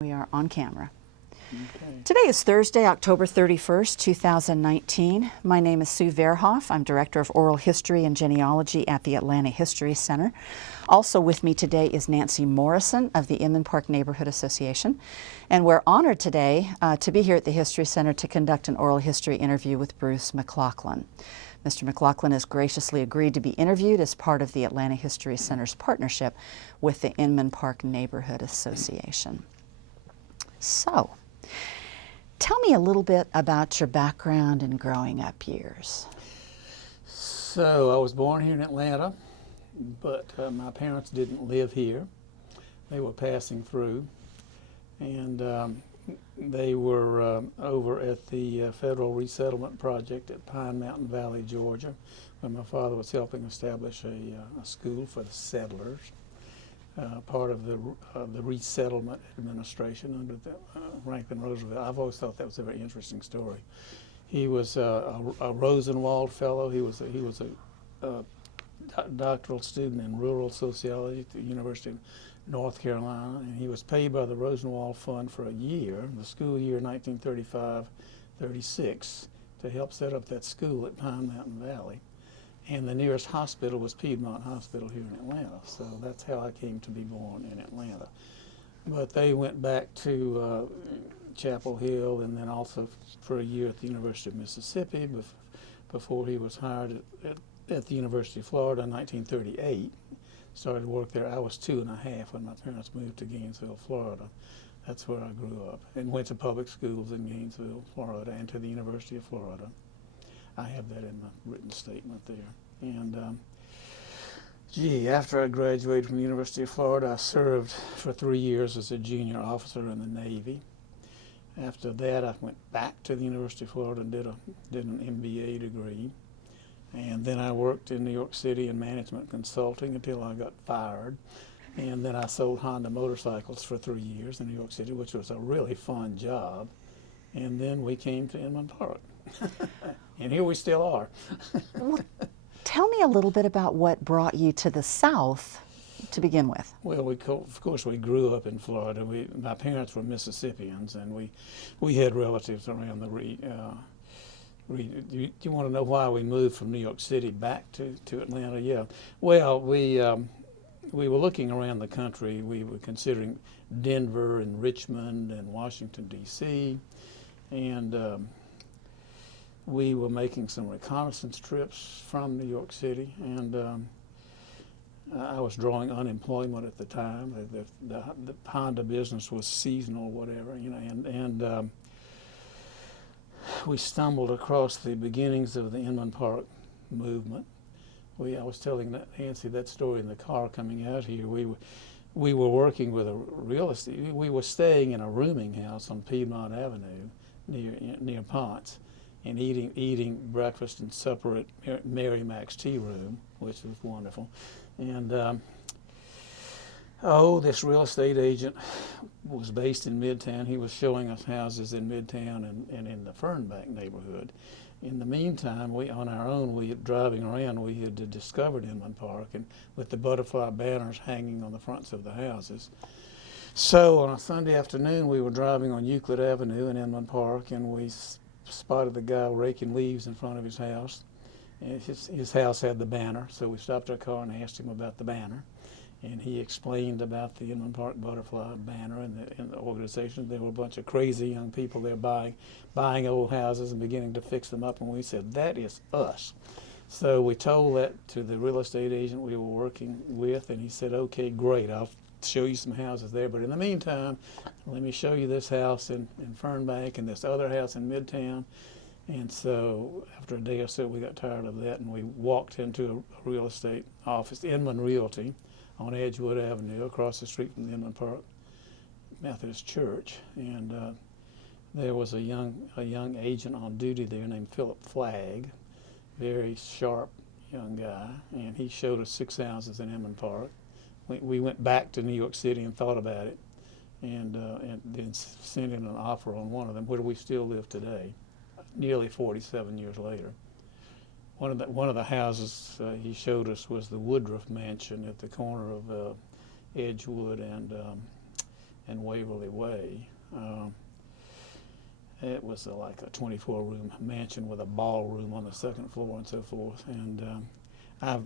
We are on camera. Okay. Today is Thursday, October 31st, 2019. My name is Sue Verhoff. I'm Director of Oral History and Genealogy at the Atlanta History Center. Also with me today is Nancy Morrison of the Inman Park Neighborhood Association. And we're honored today to be here at the History Center to conduct an oral history interview with Bruce Machlachlan. Mr. Machlachlan has graciously agreed to be interviewed as part of the Atlanta History Center's partnership with the Inman Park Neighborhood Association. So, tell me a little bit about your background and growing up years. So I was born here in Atlanta, but my parents didn't live here. They were passing through, and they were over at the Federal Resettlement Project at Pine Mountain Valley, Georgia, where my father was helping establish a school for the settlers. Part of the Resettlement Administration under Franklin Roosevelt. I've always thought that was a very interesting story. He was a Rosenwald Fellow. He was a doctoral student in rural sociology at the University of North Carolina, and he was paid by the Rosenwald Fund for a year, the school year 1935-36, to help set up that school at Pine Mountain Valley. And the nearest hospital was Piedmont Hospital here in Atlanta, so that's how I came to be born in Atlanta. But they went back to Chapel Hill and then also for a year at the University of Mississippi before he was hired at the University of Florida in 1938. Started work there. I was 2 and a half when my parents moved to Gainesville, Florida. That's where I grew up and went to public schools in Gainesville, Florida, and to the University of Florida. I have that in my written statement there. And after I graduated from the University of Florida, I served for 3 years as a junior officer in the Navy. After that, I went back to the University of Florida and did an MBA degree. And then I worked in New York City in management consulting until I got fired. And then I sold Honda motorcycles for 3 years in New York City, which was a really fun job. And then we came to Inman Park. And here we still are. Tell me a little bit about what brought you to the South to begin with. Well, of course, we grew up in Florida. My parents were Mississippians, and we had relatives around the do you want to know why we moved from New York City back to Atlanta? Yeah. Well, we were looking around the country. We were considering Denver and Richmond and Washington, D.C., and we were making some reconnaissance trips from New York City, and I was drawing unemployment at the time. The Honda business was seasonal, whatever, you know, and we stumbled across the beginnings of the Inman Park movement. I was telling Nancy that story in the car coming out here. We were working with a real estate. We were staying in a rooming house on Piedmont Avenue near Ponce, and eating breakfast and supper at Mary Mac's Tea Room, which was wonderful. And this real estate agent was based in Midtown. He was showing us houses in Midtown and in the Fernbank neighborhood. In the meantime, on our own, driving around, we had discovered Inman Park, and with the butterfly banners hanging on the fronts of the houses. So on a Sunday afternoon, we were driving on Euclid Avenue in Inman Park, and we spotted the guy raking leaves in front of his house. And his house had the banner, so we stopped our car and asked him about the banner. And he explained about the Inman Park Butterfly banner and the organization. There were a bunch of crazy young people there buying old houses and beginning to fix them up, and we said, that is us. So we told that to the real estate agent we were working with, and he said, okay, great, I'll show you some houses there, but in the meantime, let me show you this house in Fernbank and this other house in Midtown. And so after a day or so, we got tired of that, and we walked into a real estate office, Inman Realty, on Edgewood Avenue, across the street from the Inman Park Methodist Church. And there was a young agent on duty there named Philip Flagg, very sharp young guy, and he showed us 6 houses in Inman Park. We went back to New York City and thought about it, and then sent in an offer on one of them, where we still live today, nearly 47 years later. One of the houses he showed us was the Woodruff Mansion at the corner of Edgewood and Waverly Way. It was like a 24-room mansion with a ballroom on the second floor and so forth. And I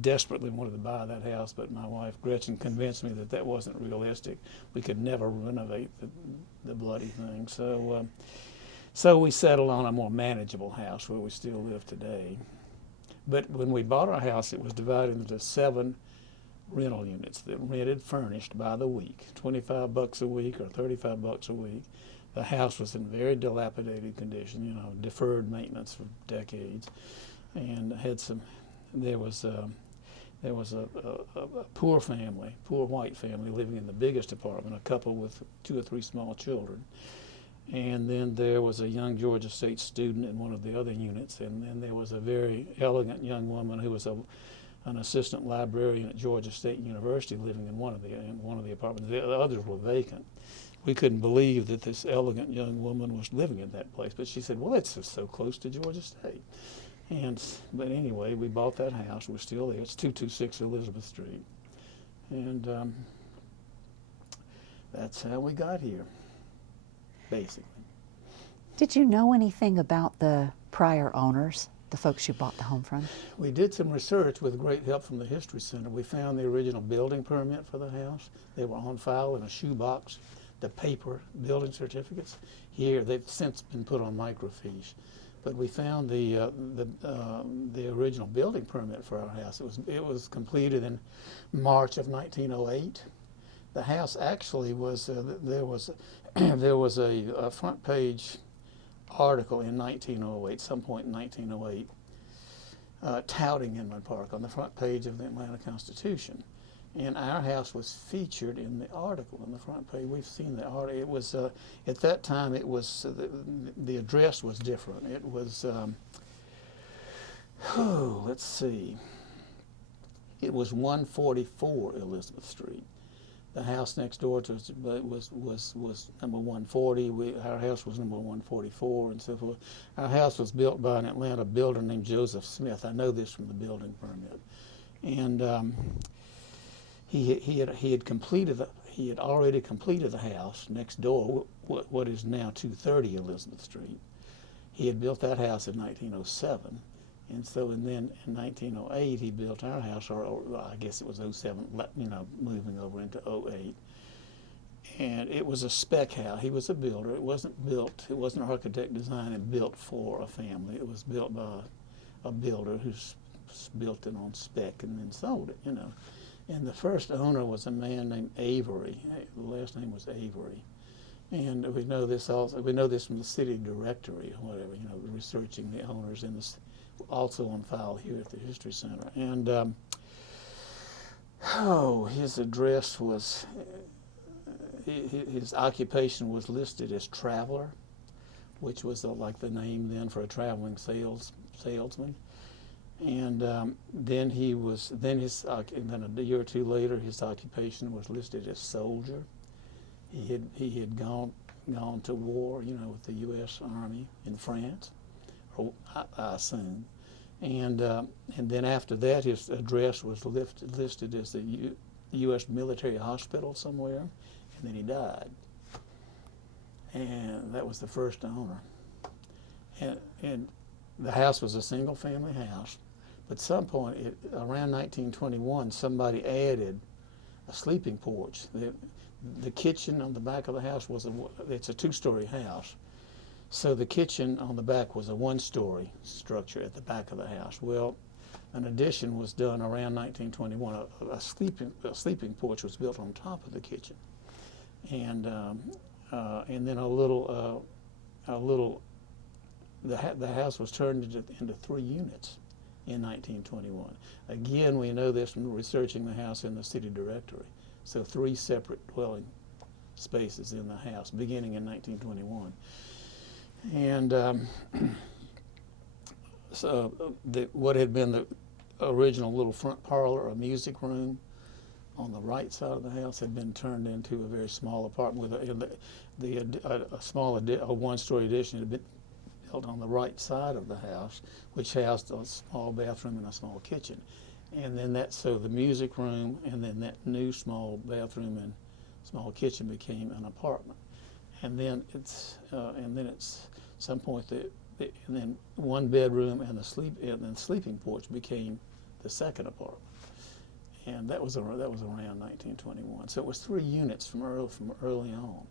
desperately wanted to buy that house, but my wife Gretchen convinced me that that wasn't realistic. We could never renovate the bloody thing. So we settled on a more manageable house where we still live today. But when we bought our house, it was divided into 7 rental units that rented furnished by the week, $25 a week or $35 a week. The house was in very dilapidated condition, you know, deferred maintenance for decades, and had some. There was a poor family, poor white family living in the biggest apartment, a couple with 2 or 3 small children. And then there was a young Georgia State student in one of the other units, and then there was a very elegant young woman who was an assistant librarian at Georgia State University living in one of the apartments. The others were vacant. We couldn't believe that this elegant young woman was living in that place, but she said, "Well, it's just so close to Georgia State." But anyway, we bought that house. We're still there. It's 226 Elizabeth Street, and that's how we got here, basically. Did you know anything about the prior owners, the folks you bought the home from? We did some research with great help from the History Center. We found the original building permit for the house. They were on file in a shoebox. The paper building certificates here, they've since been put on microfiche. But we found the original building permit for our house. It was completed in March of 1908. The house actually was there was a front page article in 1908, some point in 1908, touting Inman Park on the front page of the Atlanta Constitution. And our house was featured in the article on the front page. We've seen the article. It was at that time. It was the address was different. It was let's see. It was 144 Elizabeth Street. The house next door to us was number 140. Our house was number 144, and so forth. Our house was built by an Atlanta builder named Joseph Smith. I know this from the building permit, and. He had already completed the house next door, what is now 230 Elizabeth Street. He had built that house in 1907, and then in 1908 he built our house, or I guess it was 07, you know, moving over into 08. And it was a spec house. He was a builder. It wasn't architect designed and built for a family. It was built by a builder who built it on spec and then sold it, you know. And the first owner was a man named Avery. The last name was Avery. And we know this also. We know this from the city directory or whatever, you know, researching the owners, and this also on file here at the History Center. And his address was, his occupation was listed as traveler, which was like the name then for a traveling salesman. And then then a year or two later, his occupation was listed as soldier. He had gone to war, you know, with the U.S. Army in France, or I assume. And then after that, his address was listed as the U.S. military hospital somewhere, and then he died. And that was the first owner. And the house was a single-family house. But at some point, around 1921, somebody added a sleeping porch. The kitchen on the back of the house it's a 2-story house. So the kitchen on the back was a 1-story structure at the back of the house. Well, an addition was done around 1921. A sleeping porch was built on top of the kitchen. And then the house was turned into 3 units in 1921. Again, we know this from researching the house in the city directory. So 3 separate dwelling spaces in the house, beginning in 1921. And what had been the original little front parlor, a music room, on the right side of the house had been turned into a very small apartment with a 1-story addition had been built on the right side of the house, which housed a small bathroom and a small kitchen. And then so the music room and then that new small bathroom and small kitchen became an apartment, and then some point and then one bedroom and the sleeping porch became the second apartment, and that was around 1921. So it was 3 units from early on.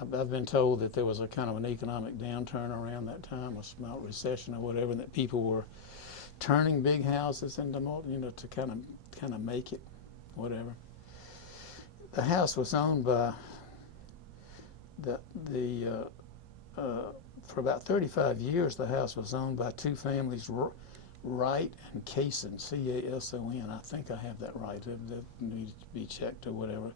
I've been told that there was a kind of an economic downturn around that time, a recession or whatever, and that people were turning big houses into to kind of make it, whatever. The house was owned by for about 35 years. The house was owned by 2 families, Wright and Cason, C-A-S-O-N. I think I have that right. That needs to be checked or whatever.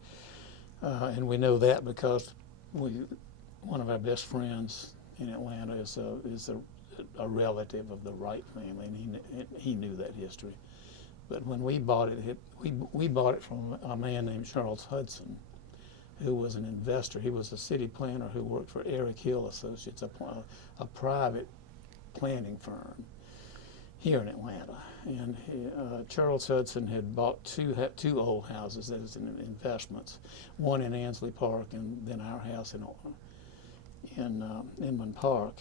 And we know that because one of our best friends in Atlanta is a relative of the Wright family, and he knew that history. But when we bought it, we bought it from a man named Charles Hudson, who was an investor. He was a city planner who worked for Eric Hill Associates, a private planning firm here in Atlanta. And Charles Hudson had bought two old houses as in investments, one in Ansley Park and then our house in Inman Park.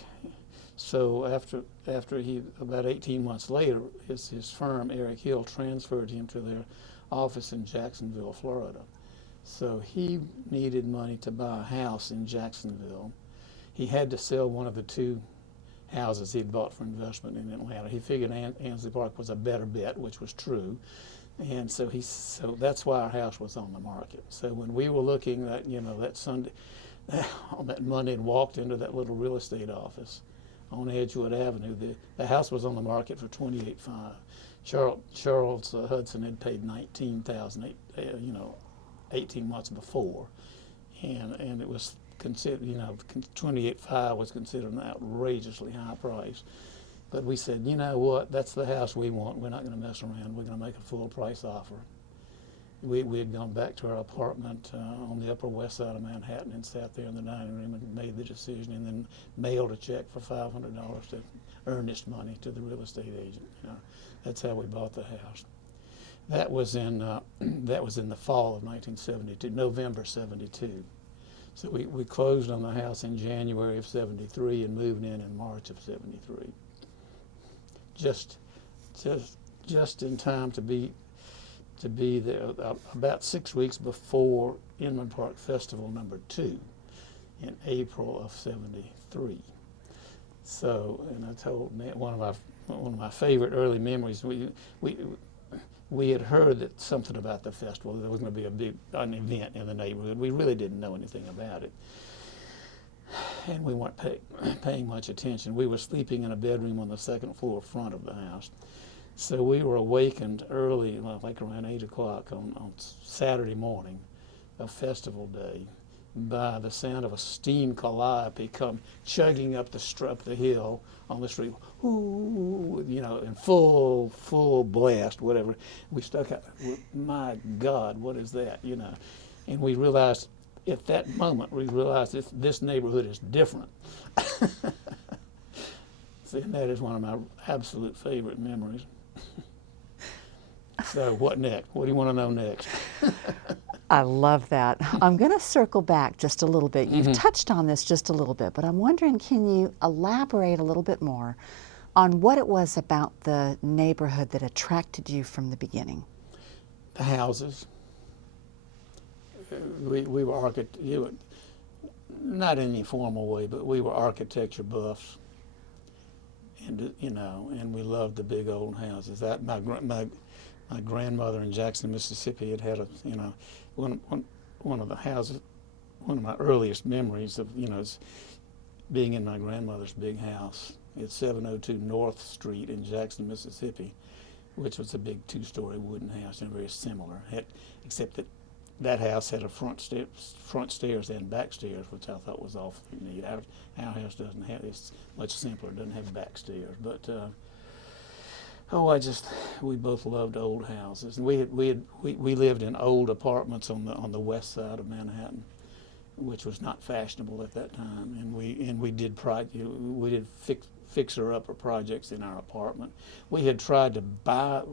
So after he, about 18 months later, his firm, Eric Hill, transferred him to their office in Jacksonville, Florida. So he needed money to buy a house in Jacksonville. He had to sell one of the 2 houses he'd bought for investment in Atlanta. He figured Ansley Park was a better bet, which was true. And so that's why our house was on the market. So when we were looking at, that Sunday, on that Monday, and walked into that little real estate office on Edgewood Avenue, the house was on the market for $28,500. Charles Hudson had paid $19,000, 18 months before, and it was considered, $28,500 was considered an outrageously high price. But we said, you know what, that's the house we want. We're not going to mess around. We're going to make a full price offer. We had gone back to our apartment on the Upper West Side of Manhattan and sat there in the dining room and made the decision, and then mailed a check for $500 to earnest money to the real estate agent. That's how we bought the house. That was in the fall of 1972, November '72. So we closed on the house in January of '73 and moved in March of '73. Just in time to be there about 6 weeks before Inman Park Festival #2 in April of '73. So, and I told one of my favorite early memories. We had heard that something about the festival. There was going to be an event in the neighborhood. We really didn't know anything about it, and we weren't paying much attention. We were sleeping in a bedroom on the second floor front of the house. So we were awakened early, like around 8 o'clock on Saturday morning of festival day, by the sound of a steam calliope come chugging up the hill on the street, ooh, in full blast, whatever. We stuck out, my God, what is that, And we realized, at that moment, this neighborhood is different. See, and that is one of my absolute favorite memories. So what next? What do you want to know next? I love that. I'm going to circle back just a little bit. You've touched on this just a little bit, but I'm wondering, can you elaborate a little bit more on what it was about the neighborhood that attracted you from the beginning? The houses. We were not in any formal way, but we were architecture buffs, and and we loved the big old houses. My grandmother in Jackson, Mississippi, had one of the houses. One of my earliest memories of is being in my grandmother's big house. It's 702 North Street in Jackson, Mississippi, which was a big 2-story wooden house and very similar, except that house had a front stairs and back stairs, which I thought was awfully neat. Our house doesn't have. It's much simpler. It doesn't have back stairs, but. We both loved old houses, and we lived in old apartments on the west side of Manhattan, which was not fashionable at that time, and we did fixer-upper projects in our apartment. We had tried to buy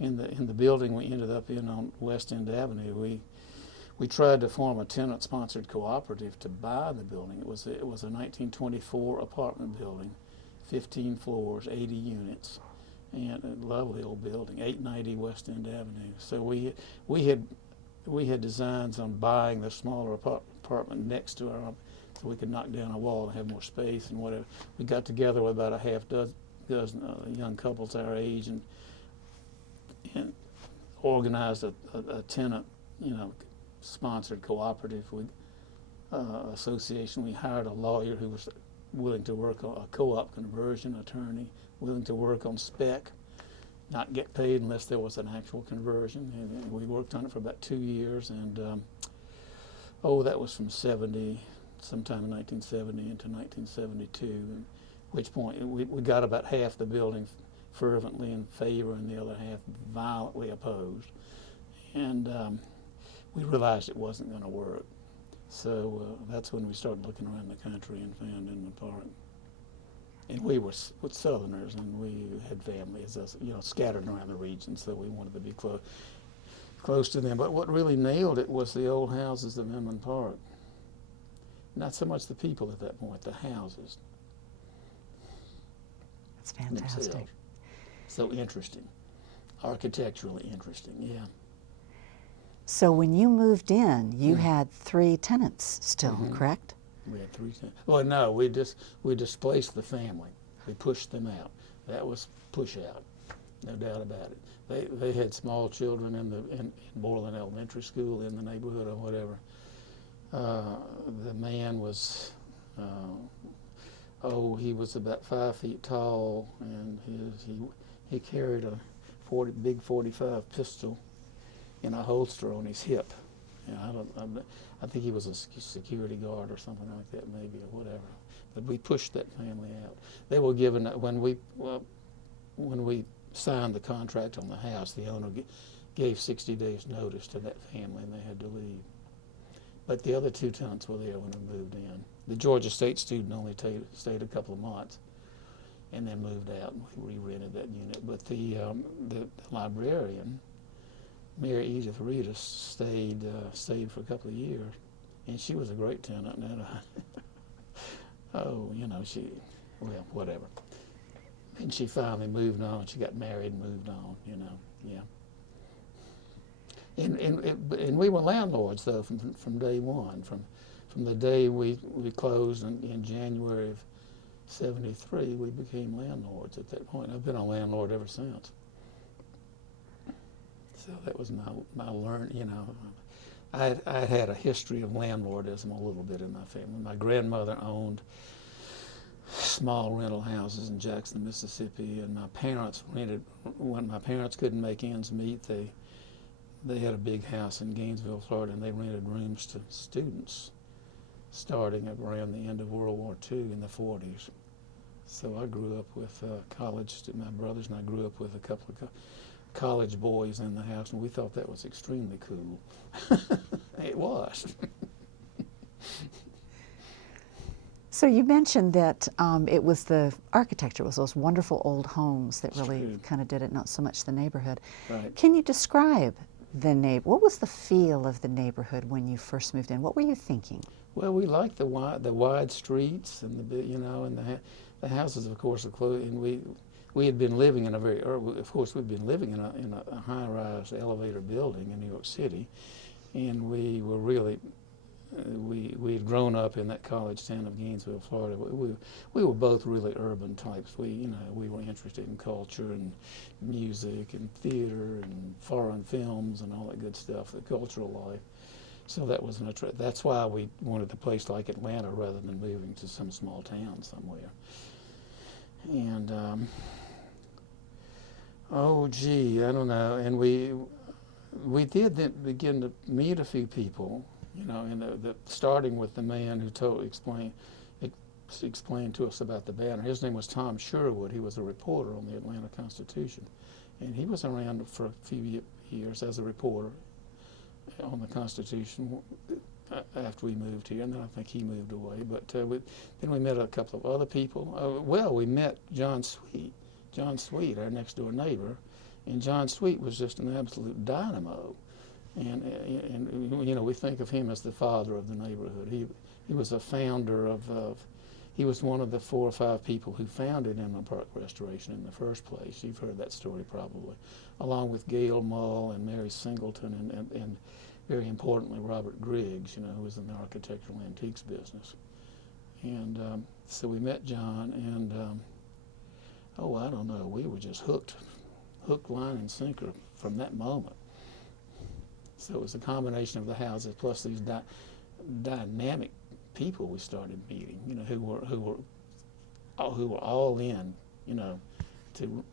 in the building we ended up in on West End Avenue. we tried to form a tenant-sponsored cooperative to buy the building. It was a 1924 apartment building, 15 floors, 80 units, and a lovely old building, 890 West End Avenue. So we had designs on buying the smaller apartment next to our, so we could knock down a wall and have more space and whatever. We got together with about a half dozen young couples our age and organized a tenant, sponsored cooperative association. We hired a lawyer who was willing to work on a co-op conversion attorney, willing to work on spec, not get paid unless there was an actual conversion. And we worked on it for about 2 years, and that was from sometime in 1970 into 1972, at which point we got about half the building fervently in favor and the other half violently opposed. And we realized it wasn't going to work. So that's when we started looking around the country and found Inman Park. And we were Southerners, and we had families, scattered around the region, so we wanted to be close to them. But what really nailed it was the old houses of Inman Park. Not so much the people at that point, the houses. That's fantastic. Themselves. So interesting, architecturally interesting, yeah. So when you moved in, you had 3 tenants still, correct? We had 3 tenants. Well, no, we displaced the family. We pushed them out. That was push out, no doubt about it. They had small children in Borland Elementary School in the neighborhood or whatever. The man was, he was about 5 feet tall, and he carried a big .45 pistol in a holster on his hip. I think he was a security guard or something like that, maybe, or whatever. But we pushed that family out. They were given, when we signed the contract on the house, the owner gave 60 days notice to that family, and they had to leave. But the other 2 tenants were there when we moved in. The Georgia State student only stayed a couple of months and then moved out, and we re-rented that unit. But the librarian, Mary Edith Reedus, stayed for a couple of years, and she was a great tenant. And whatever. And she finally moved on. She got married and moved on. Yeah. And we were landlords though from day one. From the day we closed in January of '73, we became landlords at that point. I've been a landlord ever since. So that was my learn. I had a history of landlordism a little bit in my family. My grandmother owned small rental houses in Jackson, Mississippi, and my parents rented. When my parents couldn't make ends meet, they had a big house in Gainesville, Florida, and they rented rooms to students starting around the end of World War II in the 40s. So I grew up with my brothers, and I grew up with a couple of college boys in the house, and we thought that was extremely cool. It was. So you mentioned that it was the architecture, was those wonderful old homes that really kind of did it, not so much the neighborhood. Right. Can you describe the what was the feel of the neighborhood when you first moved in? What were you thinking? Well, we liked the wide streets and the houses, of course, are close, and we had been living in we'd been living in a high-rise elevator building in New York City, and we were really, we had grown up in that college town of Gainesville, Florida. We were both really urban types. We were interested in culture and music and theater and foreign films and all that good stuff, the cultural life. So that was that's why we wanted a place like Atlanta rather than moving to some small town somewhere. And I don't know. And we did then begin to meet a few people, and starting with the man who explained to us about the banner. His name was Tom Sherwood. He was a reporter on the Atlanta Constitution, and he was around for a few years as a reporter on the Constitution after we moved here, and then I think he moved away. But then we met a couple of other people. We met John Sweet, our next door neighbor, and John Sweet was just an absolute dynamo. and you know, we think of him as the father of the neighborhood. He was a founder of he was one of the 4 or 5 people who founded Inman Park Restoration in the first place. You've heard that story probably, along with Gail Mull and Mary Singleton and very importantly Robert Griggs, you know, who was in the architectural antiques business. And so we met John, and oh, I don't know, we were just hook, line, and sinker from that moment. So it was a combination of the houses plus these dynamic people we started meeting, you know, who were all in, you know, to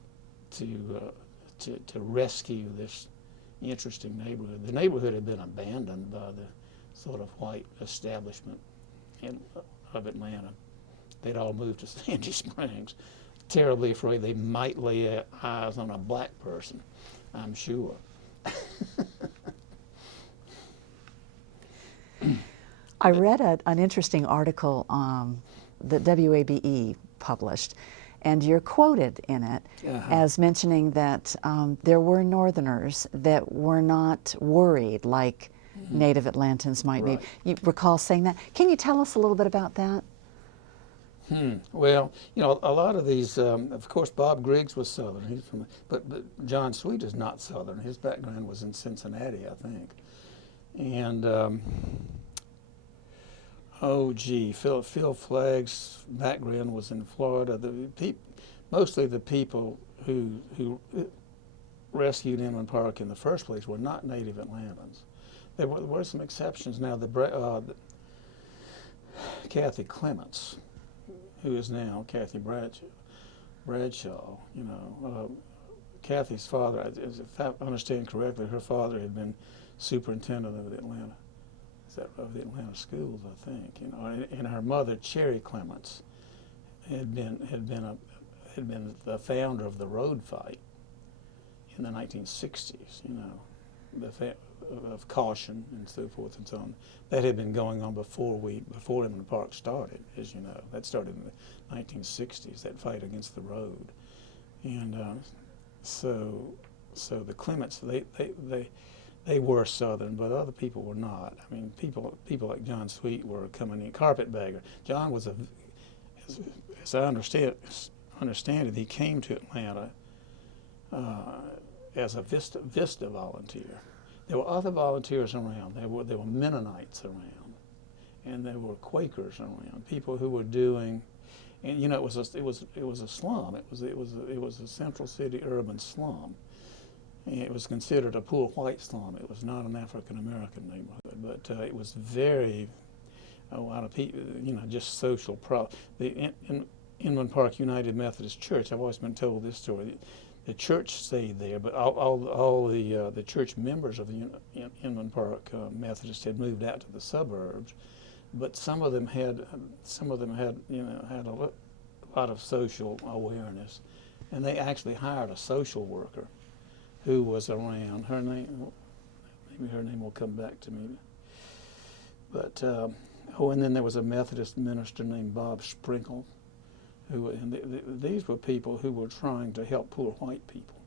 rescue this interesting neighborhood. The neighborhood had been abandoned by the sort of white establishment of Atlanta. They'd all moved to Sandy Springs, terribly afraid they might lay eyes on a black person, I'm sure. I read an interesting article that WABE published, and you're quoted in it as mentioning that there were Northerners that were not worried like Native Atlantans might be. You recall saying that? Can you tell us a little bit about that? Well, you know, a lot of these, of course, Bob Griggs was Southern. He's from, but John Sweet is not Southern. His background was in Cincinnati, I think. And oh, gee, Phil Flagg's background was in Florida. Mostly the people who rescued Inman Park in the first place were not Native Atlantans. There were some exceptions. Now, Kathy Clements, who is now Kathy Bradshaw, you know, Kathy's father, if I understand correctly, her father had been superintendent of the Atlanta schools, I think, you know, and her mother, Cherry Clements, had been the founder of the road fight in the 1960s, you know, of caution and so forth and so on. That had been going on before Inman Park started, as you know. That started in the 1960s, that fight against the road. And so the Clements, they were Southern, but other people were not. I mean, people like John Sweet were coming in, carpetbagger. John was as I understand it, he came to Atlanta as a Vista volunteer. There were other volunteers around. There were Mennonites around, and there were Quakers around. People who were doing, and you know, it was a slum. It was a central city urban slum. And it was considered a poor white slum. It was not an African American neighborhood, but it was very a lot of people, you know, just social problems. The Inman Park United Methodist Church. I've always been told this story. The church stayed there, but all the church members of the Inman Park Methodist had moved out to the suburbs. But some of them had you know, had a lot of social awareness, and they actually hired a social worker who was around. Her name, maybe her name will come back to me. But and then there was a Methodist minister named Bob Sprinkle. These were people who were trying to help poor white people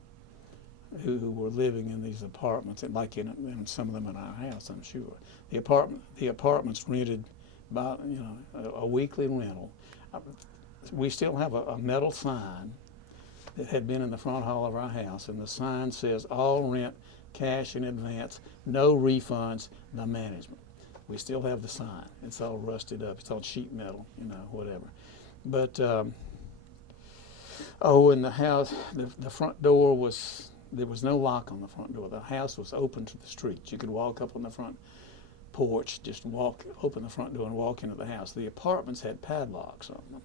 who were living in these apartments, and like in some of them in our house, I'm sure. The apartments rented by, you know, a weekly rental. We still have a metal sign that had been in the front hall of our house, and the sign says, "All rent, cash in advance, no refunds, the management." We still have the sign. It's all rusted up. It's all sheet metal, you know, whatever. But, in the house, the front door there was no lock on the front door. The house was open to the street. You could walk up on the front porch, just open the front door and walk into the house. The apartments had padlocks on them.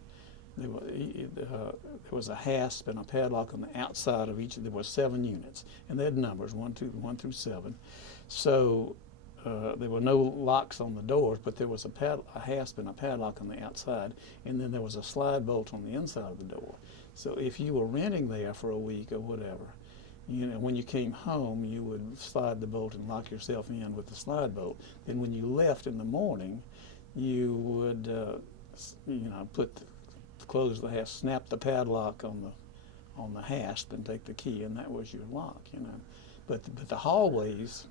There was a hasp and a padlock on the outside of each. There were 7 units, and they had numbers, 1 through 7. So there were no locks on the doors, but there was a hasp and a padlock on the outside, and then there was a slide bolt on the inside of the door. So if you were renting there for a week or whatever, you know, when you came home, you would slide the bolt and lock yourself in with the slide bolt. Then when you left in the morning, you would, you know, close the hasp, snap the padlock on the hasp, and take the key, and that was your lock, you know. But the hallways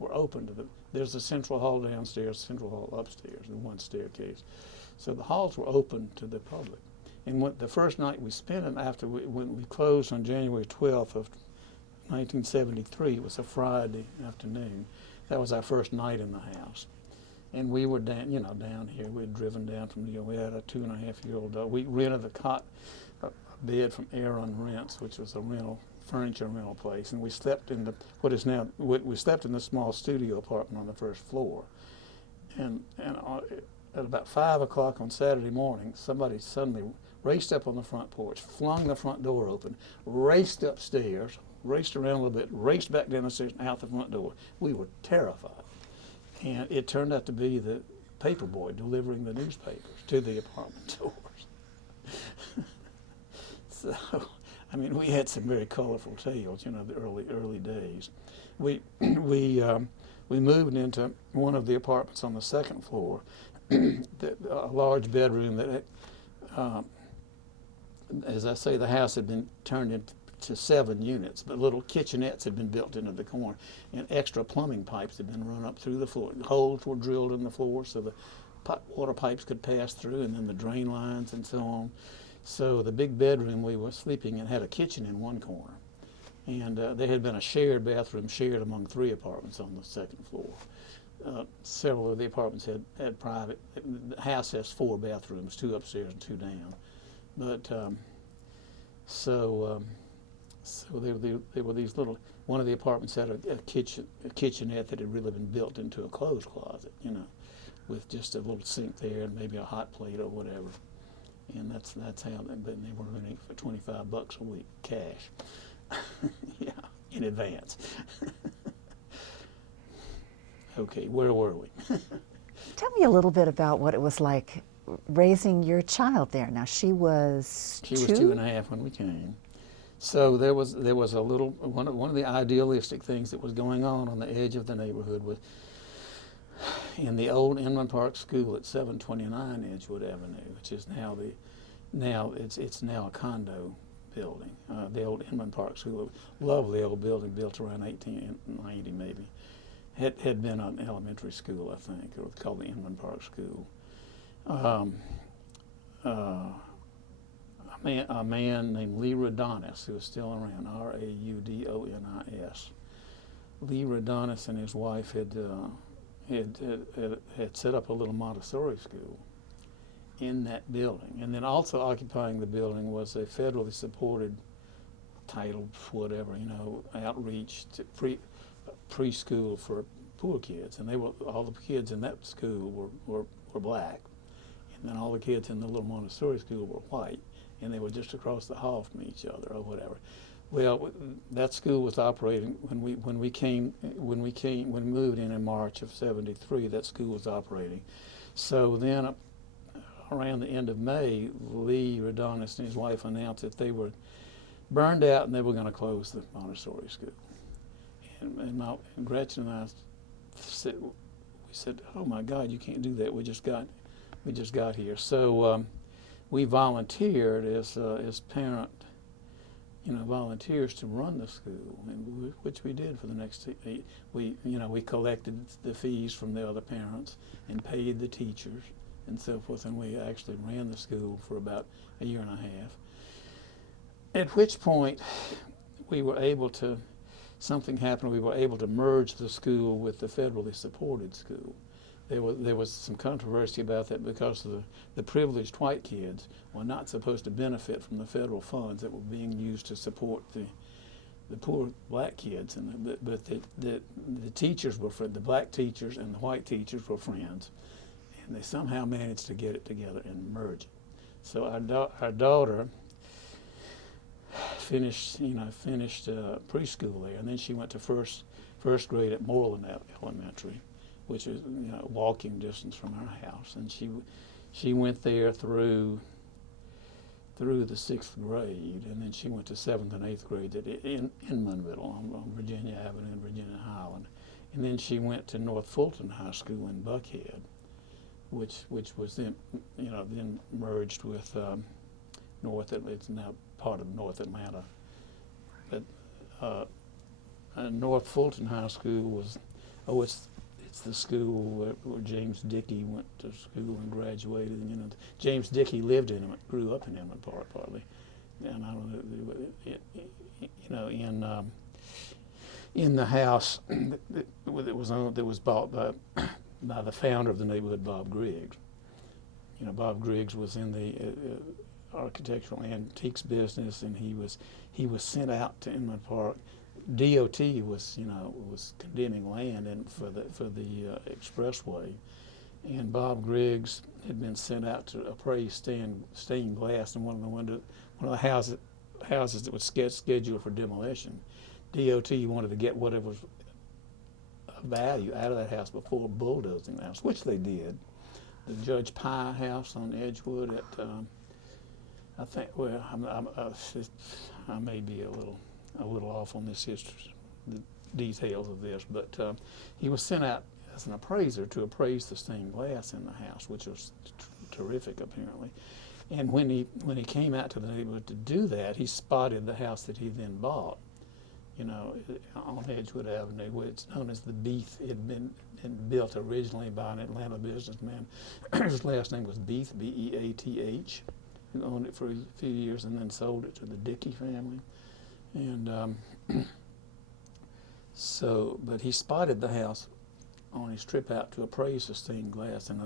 were open to there's a central hall downstairs, central hall upstairs, and one staircase. So the halls were open to the public. And the first night we spent it when we closed on January 12th of 1973, it was a Friday afternoon. That was our first night in the house. And we were down here. We had driven down from we had a 2.5-year-old dog. We rented a bed from Aaron Rents, which was a furniture rental place, and we slept in we slept in the small studio apartment on the first floor. And at about 5 o'clock on Saturday morning, somebody suddenly raced up on the front porch, flung the front door open, raced upstairs, raced around a little bit, raced back down the stairs and out the front door. We were terrified. And it turned out to be the paper boy delivering the newspapers to the apartment doors. So, I mean, we had some very colorful tales, the early days. We moved into one of the apartments on the second floor, a large bedroom that, as I say, the house had been turned into 7 units, but little kitchenettes had been built into the corner, and extra plumbing pipes had been run up through the floor. Holes were drilled in the floor so the water pipes could pass through, and then the drain lines and so on. So the big bedroom we were sleeping in had a kitchen in one corner, and there had been a shared bathroom shared among 3 apartments on the second floor. Several of the apartments had private. The house has 4 bathrooms, 2 upstairs and 2 down. But so there were these little. One of the apartments had a kitchenette that had really been built into a clothes closet, with just a little sink there and maybe a hot plate or whatever. And that's how they were running for $25 a week cash. Yeah, in advance. Okay, where were we? Tell me a little bit about what it was like raising your child there. Now she was 2? She was 2.5 when we came. So there was a little one of the idealistic things that was going on the edge of the neighborhood was in the old Inman Park School at 729 Edgewood Avenue, which is it's now a condo building. The old Inman Park School, lovely old building built around 1890 maybe, had been an elementary school, I think. It was called the Inman Park School. A man named Lee Radonis, who is still around, Raudonis. Lee Radonis and his wife had set up a little Montessori school in that building. And then also occupying the building was a federally supported, titled whatever, outreach to preschool for poor kids. And all the kids in that school were black. And then all the kids in the little Montessori school were white. And they were just across the hall from each other or whatever. Well, that school was operating when we moved in March of '73. That school was operating. So then, around the end of May, Lee Radonis and his wife announced that they were burned out and they were going to close the Montessori school. And Gretchen and I said, "Oh my God, you can't do that. We just got here." So we volunteered as volunteers to run the school, which we did for the next 8. We collected the fees from the other parents and paid the teachers and so forth, and we actually ran the school for about a year and a half. At which point, something happened. We were able to merge the school with the federally supported school. There was some controversy about that because the privileged white kids were not supposed to benefit from the federal funds that were being used to support the poor black kids, but the teachers were the black teachers and the white teachers were friends, and they somehow managed to get it together and merge it. So our daughter finished preschool there, and then she went to first grade at Moreland Elementary, which is walking distance from our house, and she went there through the 6th grade, and then she went to 7th and 8th grade at Inman on Virginia Avenue and Virginia Highland, and then she went to North Fulton High School in Buckhead, which was then merged with it's now part of North Atlanta, but North Fulton High School was Oh, it's the school where James Dickey went to school and graduated. And, you know, James Dickey lived in Inman, grew up in Inman Park partly, and I don't know, you know, in the house that was bought by the founder of the neighborhood, Bob Griggs. You know, Bob Griggs was in the architectural antiques business, and he was sent out to Inman Park. DOT was condemning land for the expressway, and Bob Griggs had been sent out to appraise stained glass in one of the houses that was scheduled for demolition. DOT wanted to get whatever was of value out of that house before bulldozing the house, which they did. The Judge Pye house on Edgewood at I think, well, I may be a little off on this history, the details of this, but he was sent out as an appraiser to appraise the stained glass in the house, which was terrific apparently. And when he came out to the neighborhood to do that, he spotted the house that he then bought, you know, on Edgewood Avenue, where it's known as the Beath. It had been built originally by an Atlanta businessman. His last name was Beath, B-E-A-T-H, who owned it for a few years and then sold it to the Dickey family. And but he spotted the house on his trip out to appraise the stained glass in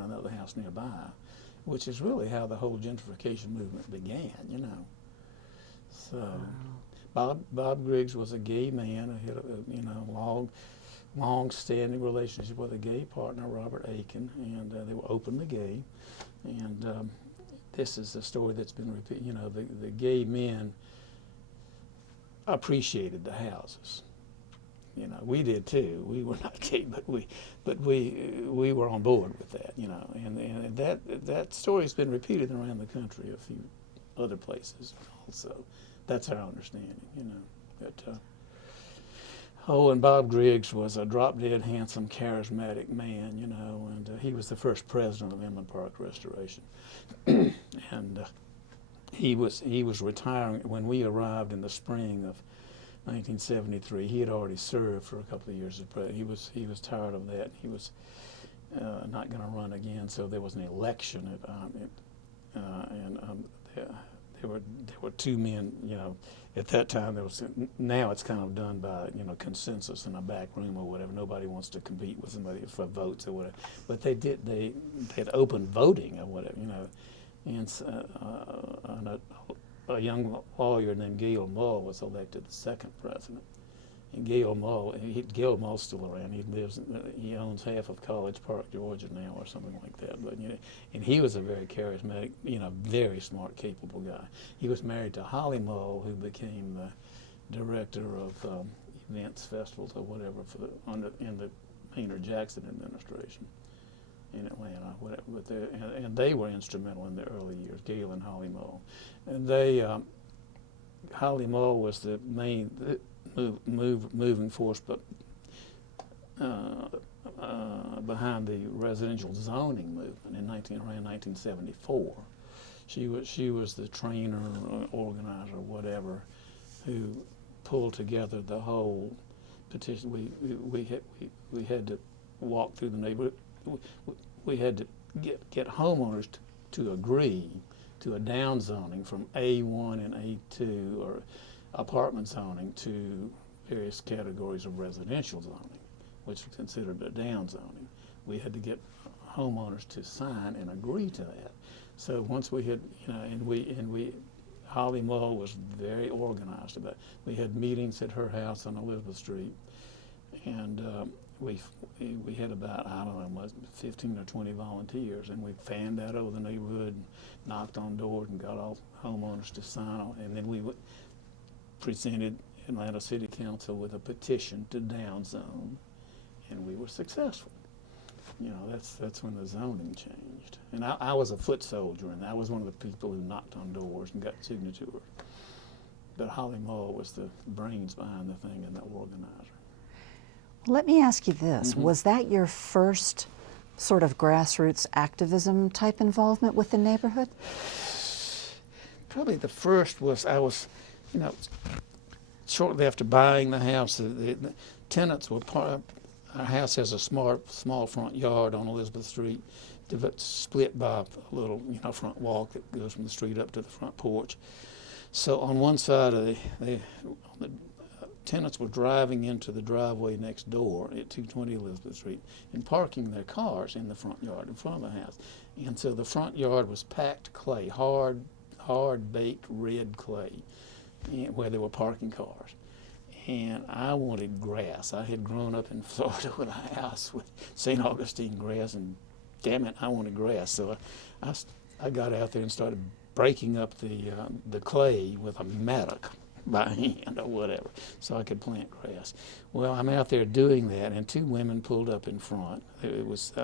another house nearby, which is really how the whole gentrification movement began, you know. So Bob Griggs was a gay man. He had a long-standing relationship with a gay partner, Robert Aiken, and they were openly gay. And this is a story that's been repeated. You know, the gay men appreciated the houses. You know, we did too. We were not gay, but we were on board with that. You know, and that story has been repeated around the country, a few other places also. That's our understanding. You know, that. And Bob Griggs was a drop-dead handsome, charismatic man. You know, and he was the first president of Inman Park Restoration, and he was retiring when we arrived in the spring of 1973. He had already served for a couple of years as president. He was tired of that. He was not going to run again. So there was an election there were two men. You know, at that time now it's kind of done by consensus in a back room or whatever. Nobody wants to compete with somebody for votes or whatever. But they had open voting or whatever. You know, and a young lawyer named Gail Mull was elected the second president. And Gail Mull's still around. He owns half of College Park, Georgia now, or something like that. But and he was a very charismatic, very smart, capable guy. He was married to Holly Mull, who became the director of events, festivals, or whatever in the Maynard Jackson administration in Atlanta, whatever. But they were instrumental in the early years, Gail and Holly Mull. And Holly Mull was the main moving force, but behind the residential zoning movement around 1974. She was the trainer, organizer, whatever, who pulled together the whole petition. We had to walk through the neighborhood. We had to get homeowners to agree to a down zoning from A1 and A2 or apartment zoning to various categories of residential zoning, which was considered a down zoning. We had to get homeowners to sign and agree to that. So once we had, Holly Mull was very organized about it. We had meetings at her house on Elizabeth Street, and we had about, 15 or 20 volunteers, and we fanned out over the neighborhood, and knocked on doors, and got all homeowners to sign on, and then we presented Atlanta City Council with a petition to downzone, and we were successful. That's when the zoning changed. And I was a foot soldier, and I was one of the people who knocked on doors and got signatures. But Holly Mull was the brains behind the thing and the organizer. Let me ask you this. Mm-hmm. Was that your first sort of grassroots activism type involvement with the neighborhood? Probably the first was, shortly after buying the house, the tenants were our house has a small front yard on Elizabeth Street, split by a little, front walk that goes from the street up to the front porch. So on one side of the tenants were driving into the driveway next door at 220 Elizabeth Street and parking their cars in the front yard in front of the house. And so the front yard was packed clay, hard baked red clay, where they were parking cars. And I wanted grass. I had grown up in Florida with a house with St. Augustine grass, and damn it, I wanted grass. So I got out there and started breaking up the clay with a mattock by hand or whatever, so I could plant grass. Well, I'm out there doing that, and two women pulled up in front. It was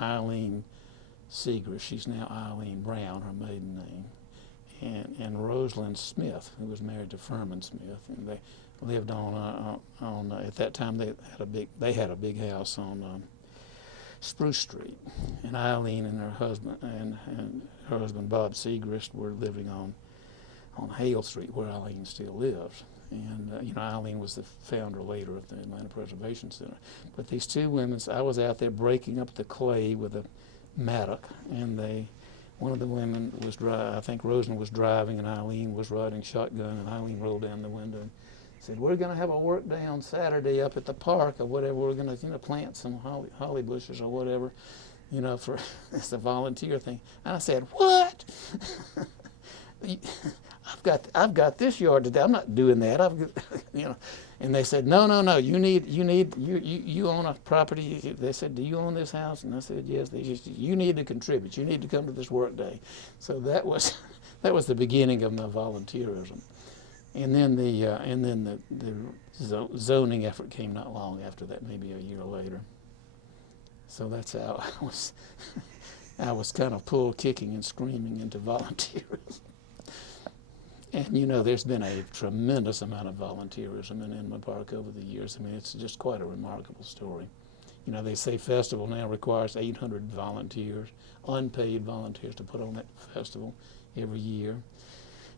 Eileen Seeger, she's now Eileen Brown, her maiden name, and Rosalind Smith, who was married to Furman Smith, and they lived on at that time they had a big house on Spruce Street, and Eileen and her husband Bob Segrist were living on Hale Street, where Eileen still lives. And Eileen was the founder later of the Atlanta Preservation Center. But these two women, I was out there breaking up the clay with a mattock, and one of the women was I think Rosalind was driving, and Eileen was riding shotgun, and Eileen rolled down the window and said, "We're going to have a work day on Saturday up at the park or whatever. We're going to plant some holly bushes or whatever, for it's a volunteer thing." And I said, "What? I've got this yard to do. I'm not doing that. And they said, no. You own a property. They said, "Do you own this house?" And I said, "Yes." They just, "You need to contribute. You need to come to this work day." So that was the beginning of my volunteerism. And then the zoning effort came not long after that, maybe a year later. So that's how I was kind of pulled kicking and screaming into volunteerism. And there's been a tremendous amount of volunteerism in Inman Park over the years. I mean, it's just quite a remarkable story. They say festival now requires 800 volunteers, unpaid volunteers, to put on that festival every year.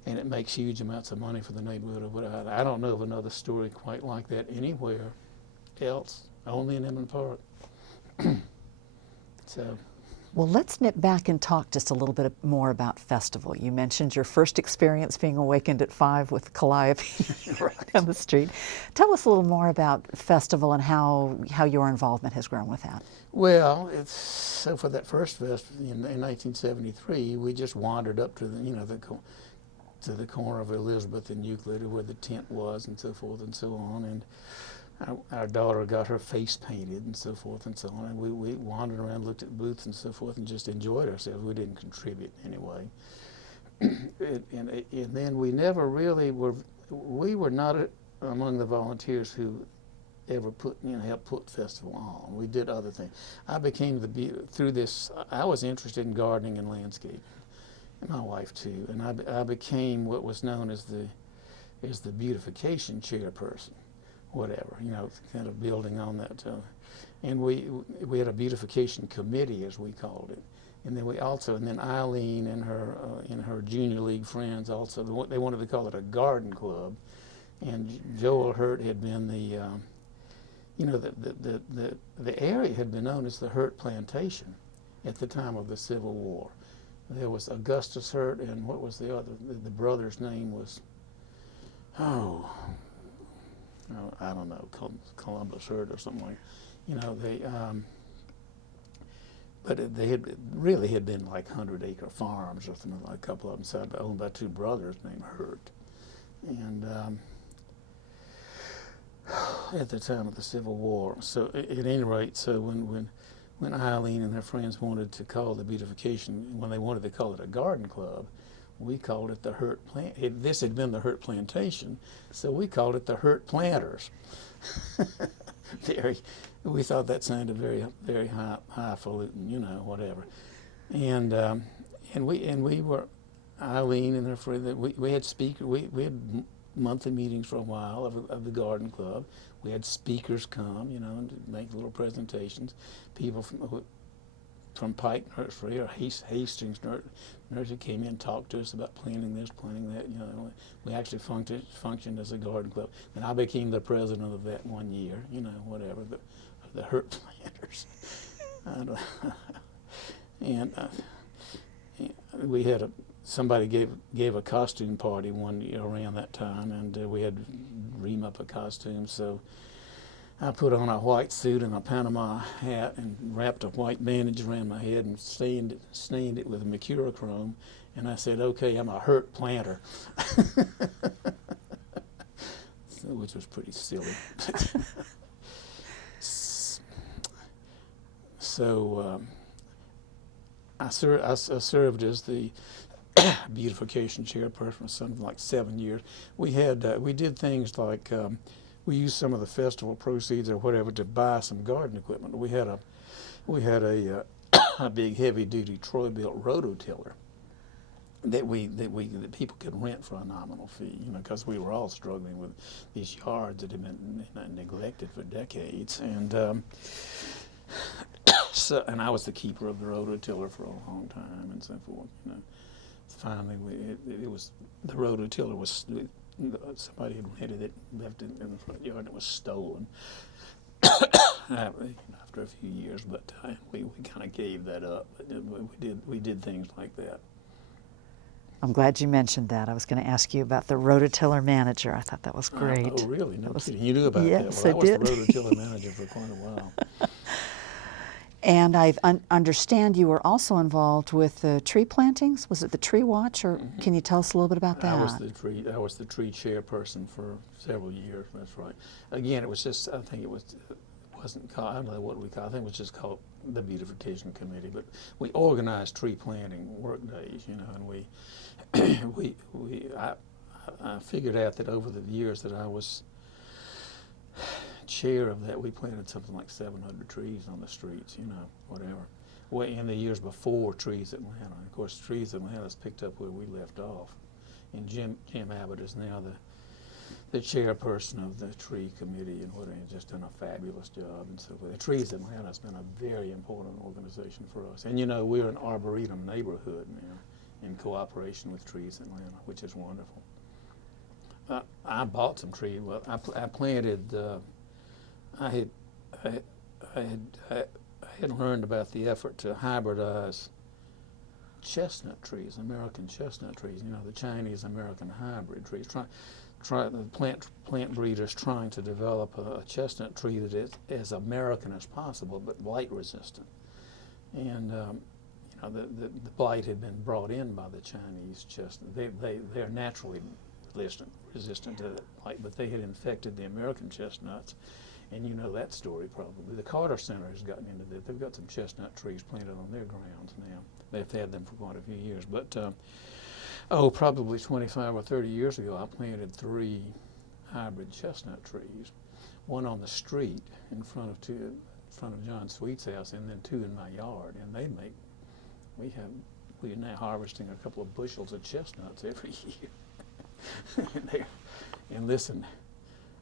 And it makes huge amounts of money for the neighborhood. I don't know of another story quite like that anywhere else, only in Inman Park. So. Well, let's nip back and talk just a little bit more about festival. You mentioned your first experience being awakened at 5 with Calliope right on the street. Tell us a little more about festival and how your involvement has grown with that. Well, so for that first festival in 1973, we just wandered up to the corner of Elizabeth and Euclid, where the tent was, and so forth and so on. And our daughter got her face painted and so forth and so on. And we wandered around, looked at booths and so forth, and just enjoyed ourselves. We didn't contribute anyway. And then we never really we were not among the volunteers who ever helped put festival on. We did other things. Through this, I was interested in gardening and landscaping, and my wife too. And I became what was known as the beautification chairperson. Whatever, kind of building on that. And we had a beautification committee, as we called it. And then Eileen and her junior league friends also, they wanted to call it a garden club. And Joel Hurt had been the area had been known as the Hurt Plantation at the time of the Civil War. There was Augustus Hurt, and what was the other? The brother's name was, I don't know, Columbus Hurt or something but they had been like 100-acre farms or something, like a couple of them owned by two brothers named Hurt. And at the time of the Civil War. So at any rate, so when Eileen and her friends wanted to call the beautification, when they wanted to call it a garden club, we called it the Hurt Plant. This had been the Hurt Plantation, so we called it the Hurt Planters. We thought that sounded very, very highfalutin, whatever. And we were, Eileen and her friend. We had we had monthly meetings for a while of the garden club. We had speakers come, and make little presentations. People from Pike Nursery or Hastings Nursery came in and talked to us about planting this, planting that. We actually functioned as a garden club. And I became the president of that one year, whatever, the hurt planters. And we had somebody gave a costume party one year around that time, and we had to ream up a costume. So I put on a white suit and a Panama hat and wrapped a white bandage around my head and stained it with mercurochrome. And I said, "Okay, I'm a hurt planter," which was pretty silly. So I served as the beautification chairperson for something like 7 years. We did things like we used some of the festival proceeds or whatever to buy some garden equipment. We had a big heavy-duty Troy-built rototiller that people could rent for a nominal fee, because we were all struggling with these yards that had been neglected for decades. And and I was the keeper of the rototiller for a long time and so forth. Finally, the rototiller was, somebody had rented it, left it in the front yard, and it was stolen after a few years. But we kind of gave that up. We did things like that. I'm glad you mentioned that. I was going to ask you about the rototiller manager. I thought that was great. Oh, really? No kidding. You knew about that? Yes, Well, I did. I was the rototiller manager for quite a while. And I understand you were also involved with the tree plantings. Was it the tree watch, or can you tell us a little bit about that? I was the tree chairperson for several years. That's right. Again, it was just, I think it wasn't called, I don't know what we call it. I think it was just called the beautification committee. But we organized tree planting work days, and I figured out that over the years that I was chair of that, we planted something like 700 trees on the streets, whatever. Well, in the years before Trees Atlanta. Of course, Trees Atlanta's picked up where we left off. And Jim Abbott is now the chairperson of the tree committee, and he's just done a fabulous job. And so Trees Atlanta's been a very important organization for us. And we're an arboretum neighborhood now in cooperation with Trees Atlanta, which is wonderful. I bought some trees. Well, I planted. I had learned about the effort to hybridize chestnut trees, American chestnut trees. The Chinese American hybrid trees. The plant breeders trying to develop a chestnut tree that is as American as possible, but blight resistant. And the blight had been brought in by the Chinese chestnut. They're naturally resistant to the blight, but they had infected the American chestnuts. And you know that story probably. The Carter Center has gotten into that. They've got some chestnut trees planted on their grounds now. They've had them for quite a few years. But, probably 25 or 30 years ago, I planted 3 hybrid chestnut trees. One on the street in front of John Sweet's house, and then 2 in my yard. And we're now harvesting a couple of bushels of chestnuts every year. and listen,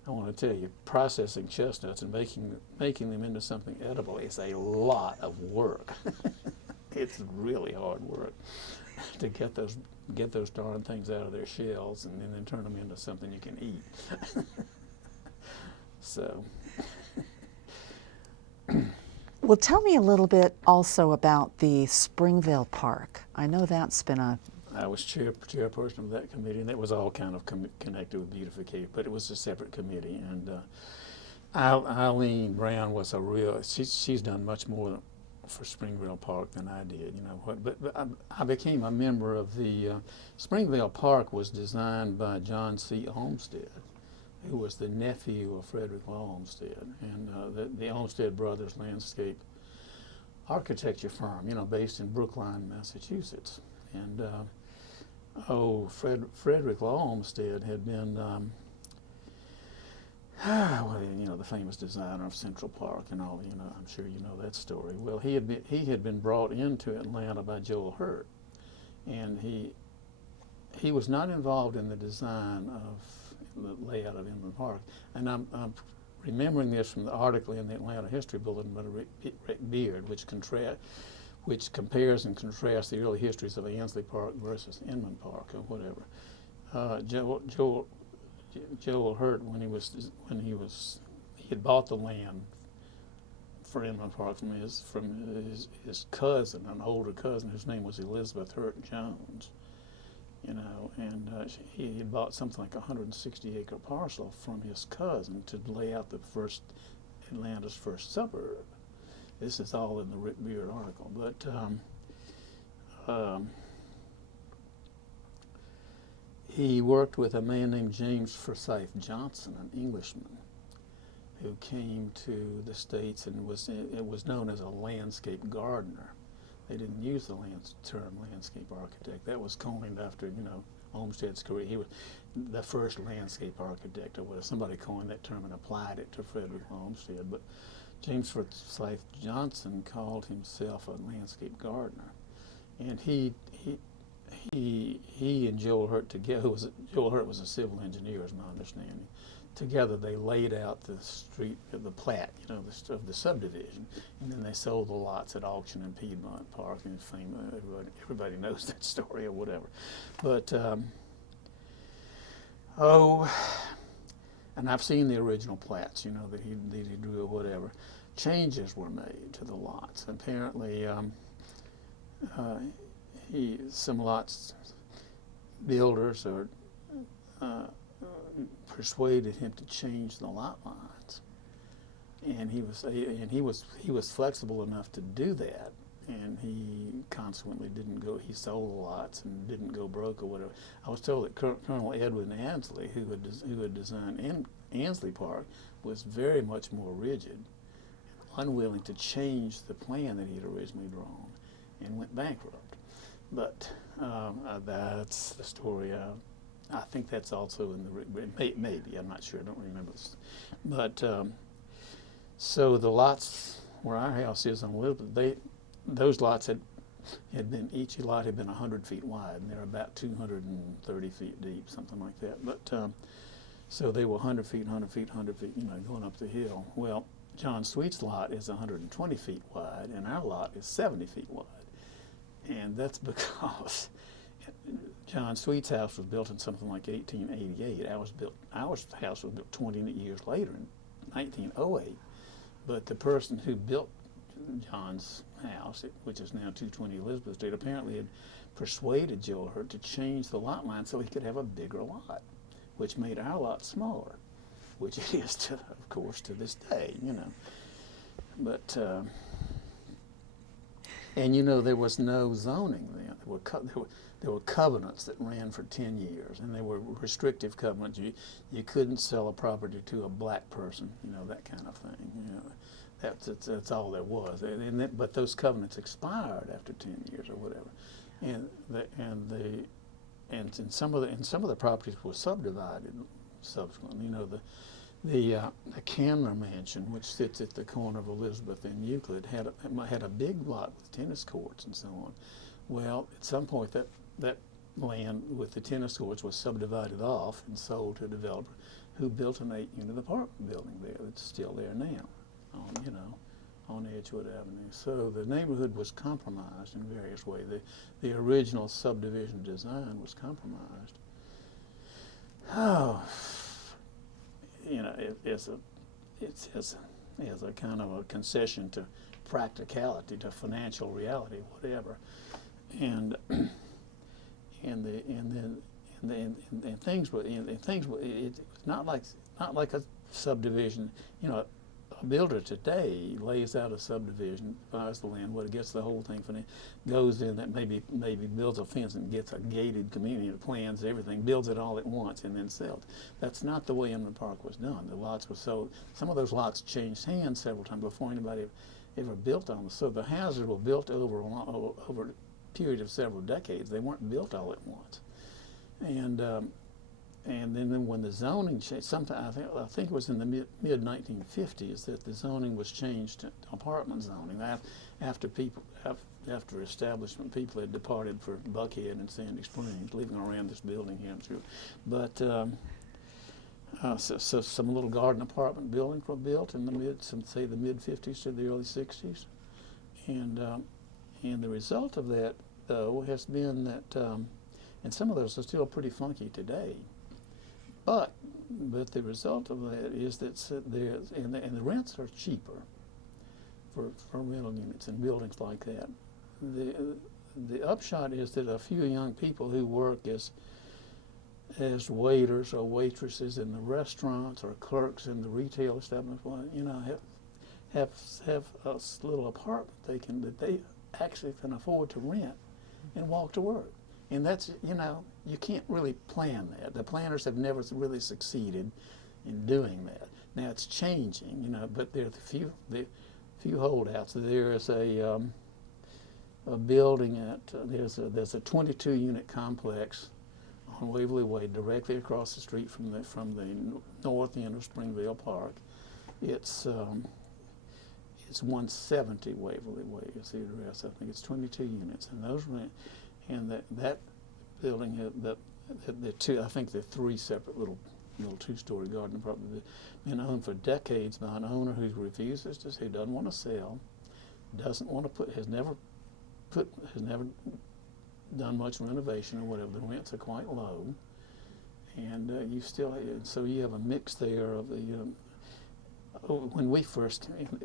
I want to tell you, processing chestnuts and making them into something edible is a lot of work. It's really hard work to get those darn things out of their shells and then turn them into something you can eat. So. Well, tell me a little bit also about the Springville Park. I know that's been I was chairperson of that committee, and that was all kind of connected with beautification, but it was a separate committee. And Eileen Brown was she's done much more for Springville Park than I did, But I became a member of the Springville Park was designed by John C. Olmsted, who was the nephew of Frederick Law Olmsted, and the Olmsted Brothers landscape architecture firm, based in Brookline, Massachusetts. And Frederick Law Olmsted had been, the famous designer of Central Park and all. I'm sure you know that story. Well, he had been brought into Atlanta by Joel Hurt, and he was not involved in the design of the layout of Inman Park. And I'm remembering this from the article in the Atlanta History Bulletin by Rick Beard, which compares and contrasts the early histories of Ansley Park versus Inman Park or whatever. Joel Hurt, when he had bought the land for Inman Park from his cousin, an older cousin whose name was Elizabeth Hurt Jones. You know, and he had bought something like a 160-acre parcel from his cousin to lay out Atlanta's first suburb. This is all in the Rick Beard article, but he worked with a man named James Forsyth Johnson, an Englishman, who came to the States and it was known as a landscape gardener. They didn't use the term landscape architect. That was coined after, you know, Olmsted's career. He was the first landscape architect, or whatever. Somebody coined that term and applied it to Frederick Olmsted. But James Forsyth Johnson called himself a landscape gardener, and he and Joel Hurt together. Joel Hurt was a civil engineer, is my understanding. Together, they laid out the street, the plat, you know, of the subdivision, and then they sold the lots at auction in Piedmont Park. And everybody knows that story or whatever. But and I've seen the original plats, you know, that he drew or whatever. Changes were made to the lots. Apparently, some lots builders or persuaded him to change the lot lines, and he was flexible enough to do that, and he consequently didn't go. He sold the lots and didn't go broke or whatever. I was told that Colonel Edwin Ansley, who had designed Ansley Park, was very much more rigid, unwilling to change the plan that he had originally drawn, and went bankrupt. But that's the story. I think that's also in the, maybe, I'm not sure, I don't remember this. But so the lots where our house is on Elizabeth, those lots each lot had been 100 feet wide, and they're about 230 feet deep, something like that. But so they were 100 feet, 100 feet, 100 feet, you know, going up the hill. Well, John Sweet's lot is 120 feet wide, and our lot is 70 feet wide. And that's because John Sweet's house was built in something like 1888. Our house was built 20 years later in 1908. But the person who built John's house, which is now 220 Elizabeth Street, apparently had persuaded Joel Hurt to change the lot line so he could have a bigger lot, which made our lot smaller, which it is, of course, to this day, you know. But and you know, there was no zoning then. There were covenants that ran for 10 years, and they were restrictive covenants. You couldn't sell a property to a black person, you know, that kind of thing. You know, that's all there was. But those covenants expired after 10 years or whatever, and some of the properties were subdivided subsequently. You know, the Candler Mansion, which sits at the corner of Elizabeth and Euclid, had a big lot with tennis courts and so on. Well, at some point that land with the tennis courts was subdivided off and sold to a developer who built an 8-unit apartment building there that's still there now, on Edgewood Avenue. So the neighborhood was compromised in various ways. The original subdivision design was compromised. Oh, you know, it's a kind of a concession to practicality, to financial reality, whatever, and things were it's not like a subdivision. You know, a builder today lays out a subdivision, buys the land, gets the whole thing financed, goes in, that maybe builds a fence and gets a gated community, plans everything, builds it all at once, and then sells. That's not the way Inman Park was done. The lots were sold. Some of those lots changed hands several times before anybody ever built on them. So the houses were built over a period of several decades. They weren't built all at once. And then when the zoning changed, I think it was in the mid 1950s that the zoning was changed to apartment zoning. After establishment, people had departed for Buckhead and Sandy Springs, leaving around this building here. But so some little garden apartment buildings were built in the mid 50s to the early 60s, and the result of that, though, has been that, and some of those are still pretty funky today. But the result of that is that the rents are cheaper. for rental units and buildings like that. The upshot is that a few young people who work as waiters or waitresses in the restaurants or clerks in the retail establishments, have a little apartment that they actually can afford to rent and walk to work. And that's, you can't really plan that. The planners have never really succeeded in doing that. Now it's changing, but there are the few holdouts. There is a building there's a 22-unit complex on Waverly Way, directly across the street from the north end of Springville Park. It's 170 Waverly Way is the address. I think it's 22 units, and those rent. And that building had I think they're three separate little two-story garden apartments. Been owned for decades by an owner who refuses to, who doesn't want to sell, doesn't want to has never done much renovation or whatever. The rents are quite low, and so you have a mix there of the. When we first came,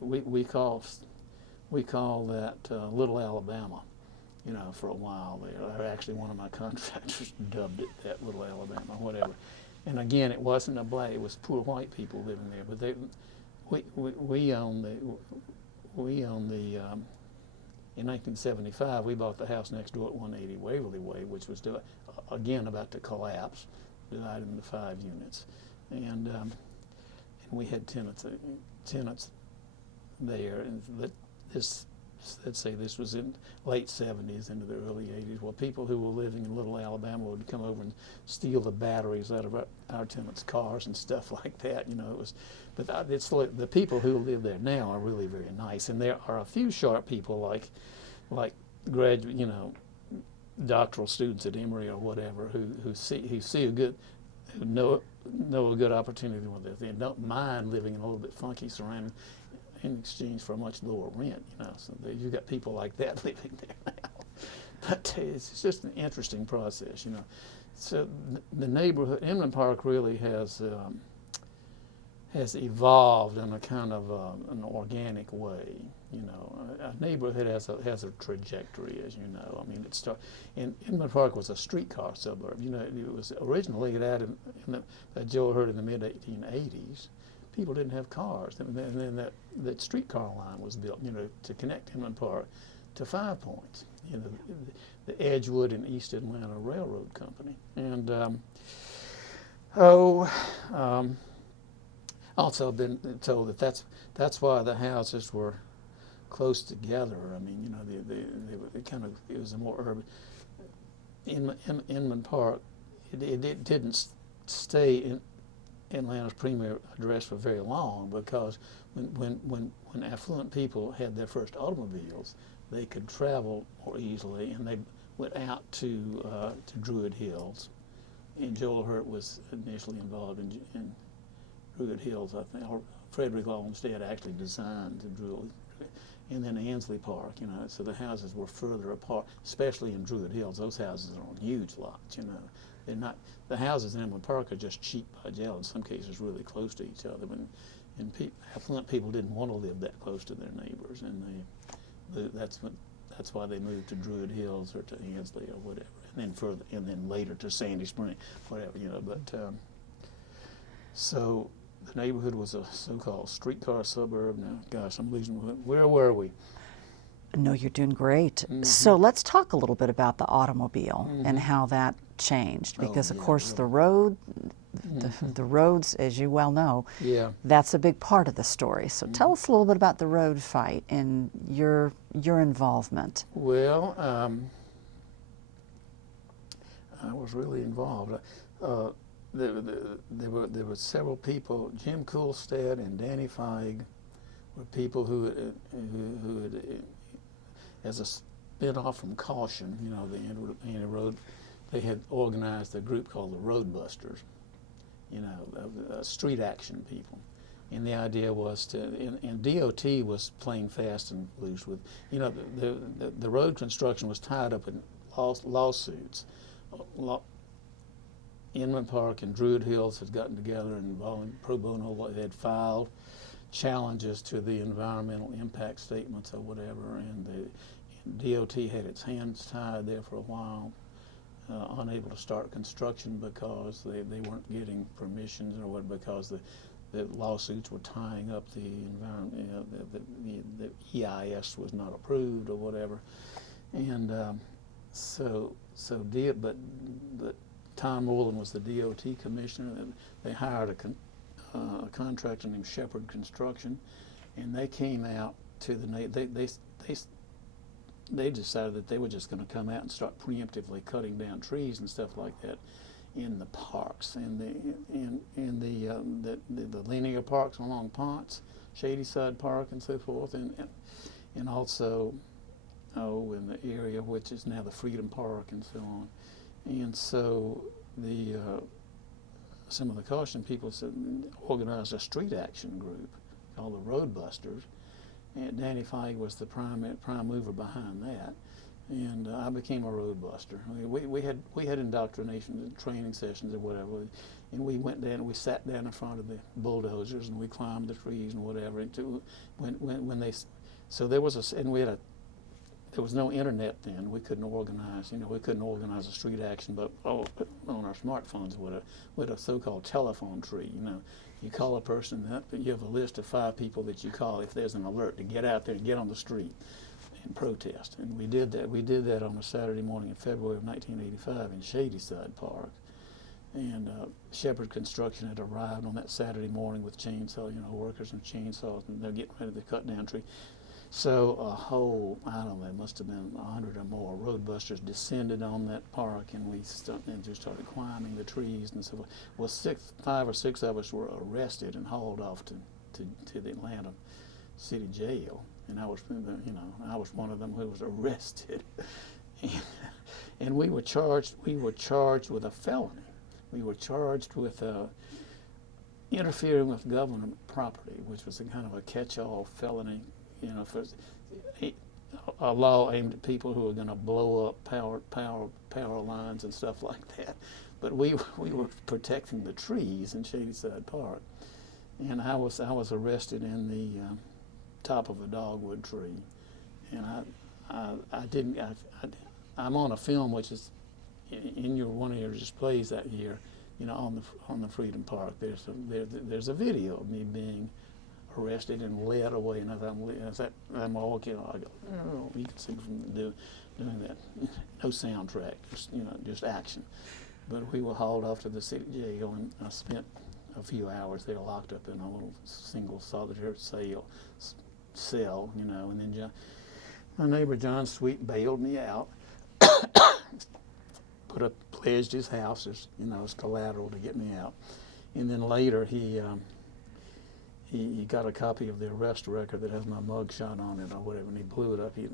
we call that Little Alabama. For a while there. Actually, one of my contractors dubbed it that Little Alabama, whatever. And again, it wasn't a black; it was poor white people living there. But we owned the. In 1975, we bought the house next door at 180 Waverly Way, which was again about to collapse, divided into 5 units, and we had tenants there, and let's say this was in late 70s into the early 80s. Well, people who were living in Little Alabama would come over and steal the batteries out of our tenants' cars and stuff like that. But it's the people who live there now are really very nice, and there are a few sharp people like graduate, doctoral students at Emory or whatever who know a good opportunity with it. They don't mind living in a little bit funky surrounding in exchange for a much lower rent, So you've got people like that living there now. But it's just an interesting process, So the neighborhood, Inman Park, really has evolved in a kind of an organic way. A neighborhood has a trajectory, as you know. I mean, Inman Park was a streetcar suburb. It was originally that Joe heard in the mid 1880s. People didn't have cars, and then that streetcar line was built, to connect Inman Park to 5 Points, the Edgewood and East Atlanta Railroad Company, and also I've been told that that's why the houses were close together. I mean, it was a more urban. Inman Park, it didn't stay in Atlanta's premier address for very long, because when affluent people had their first automobiles, they could travel more easily, and they went out to Druid Hills. And Joel Hurt was initially involved in Druid Hills, I think, or Frederick Olmsted actually designed the Druid, and then Ansley Park, so the houses were further apart, especially in Druid Hills. Those houses are on huge lots, They're not, the houses in Inman Park are just cheap by jail, in some cases really close to each other. And affluent people didn't want to live that close to their neighbors, and that's why they moved to Druid Hills or to Ansley or whatever, and then later to Sandy Spring, whatever, But so the neighborhood was a so-called streetcar suburb. Now, gosh, I'm losing. Where were we? No, you're doing great. Mm-hmm. So let's talk a little bit about the automobile and how that changed, because of course the road, the roads, as you well know, that's a big part of the story. So tell us a little bit about the road fight and your involvement. Well, I was really involved. There were several people. Jim Coolstead and Danny Feig were people who had, as a spin-off from Caution, the anti-road, they had organized a group called the Roadbusters, street action people. And the idea was and DOT was playing fast and loose with, the road construction was tied up in lawsuits. Inman Park and Druid Hills had gotten together and pro bono, they had filed challenges to the environmental impact statements or whatever, and the DOT had its hands tied there for a while, unable to start construction because they weren't getting permissions or what, because the lawsuits were tying up the environment, the EIS was not approved or whatever, and but Tom Moreland was the DOT commissioner, and they hired a contractor named Shepherd Construction, and they came out to they decided that they were just going to come out and start preemptively cutting down trees and stuff like that in the parks and the linear parks along Ponce, Shadyside Park, and so forth, and also in the area which is now the Freedom Park and so on. And so some of the caution people organized a street action group called the Road Busters, and Danny Feig was the prime mover behind that, and I became a road buster. I mean, we had indoctrination and training sessions or whatever, and we went down and we sat down in front of the bulldozers and we climbed the trees and whatever. And so there was there was no internet then. We couldn't organize, we couldn't organize a street action, but on our smartphones with a so-called telephone tree. You call a person up, you have a list of 5 people that you call if there's an alert to get out there and get on the street and protest. And we did that. We did that on a Saturday morning in February of 1985 in Shadyside Park. And Shepherd Construction had arrived on that Saturday morning with chainsaw, workers and chainsaws, and they're getting ready to cut down trees. So a whole, I don't know, there must have been 100 or more road busters descended on that park, and we just started climbing the trees and so forth. Well, 5 or 6 of us were arrested and hauled off to the Atlanta City Jail, and I was one of them who was arrested, and we were charged with a felony. We were charged with interfering with government property, which was a kind of a catch-all felony. For a law aimed at people who are going to blow up power lines and stuff like that. But we were protecting the trees in Shadyside Park, and I was arrested in the top of a dogwood tree, and I'm on a film which is in one of your displays that year, on the Freedom Park. There's a video of me being arrested and led away, and as I'm walking, I go, oh, you can see from doing that. No soundtrack, just action. But we were hauled off to the city jail, and I spent a few hours there locked up in a little single solitary cell, and then my neighbor John Sweet bailed me out, pledged his house as collateral to get me out, and then later he got a copy of the arrest record that has my mug shot on it or whatever, and he blew it up. He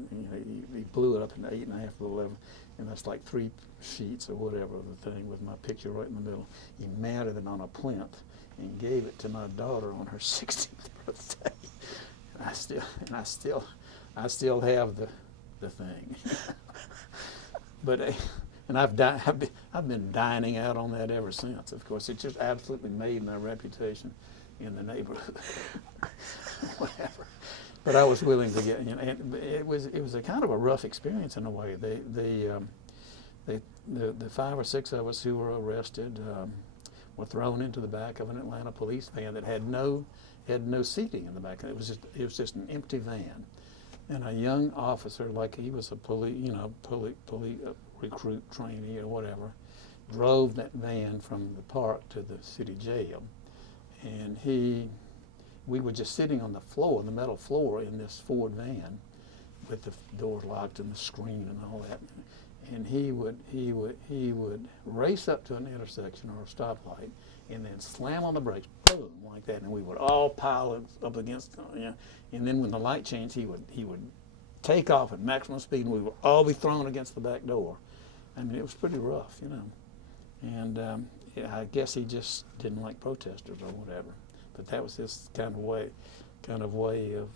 blew it up into 8.5 by 11, and that's like 3 sheets or whatever of the thing with my picture right in the middle. He mounted it on a plinth and gave it to my daughter on her 16th birthday. And I still have the thing. But and I've been dining out on that ever since. Of course, it just absolutely made my reputation in the neighborhood, whatever. But I was willing to get, and it was a kind of a rough experience in a way. The 5 or 6 of us who were arrested were thrown into the back of an Atlanta police van that had no seating in the back. It was just an empty van, and a young officer, like he was a police recruit trainee or whatever, drove that van from the park to the city jail. And we were just sitting on the floor, the metal floor in this Ford van with the doors locked and the screen and all that. And he would race up to an intersection or a stoplight and then slam on the brakes, boom, like that, and we would all pile up against, and then when the light changed, he would take off at maximum speed and we would all be thrown against the back door. I mean, it was pretty rough, And I guess he just didn't like protesters or whatever. But that was his kind of way of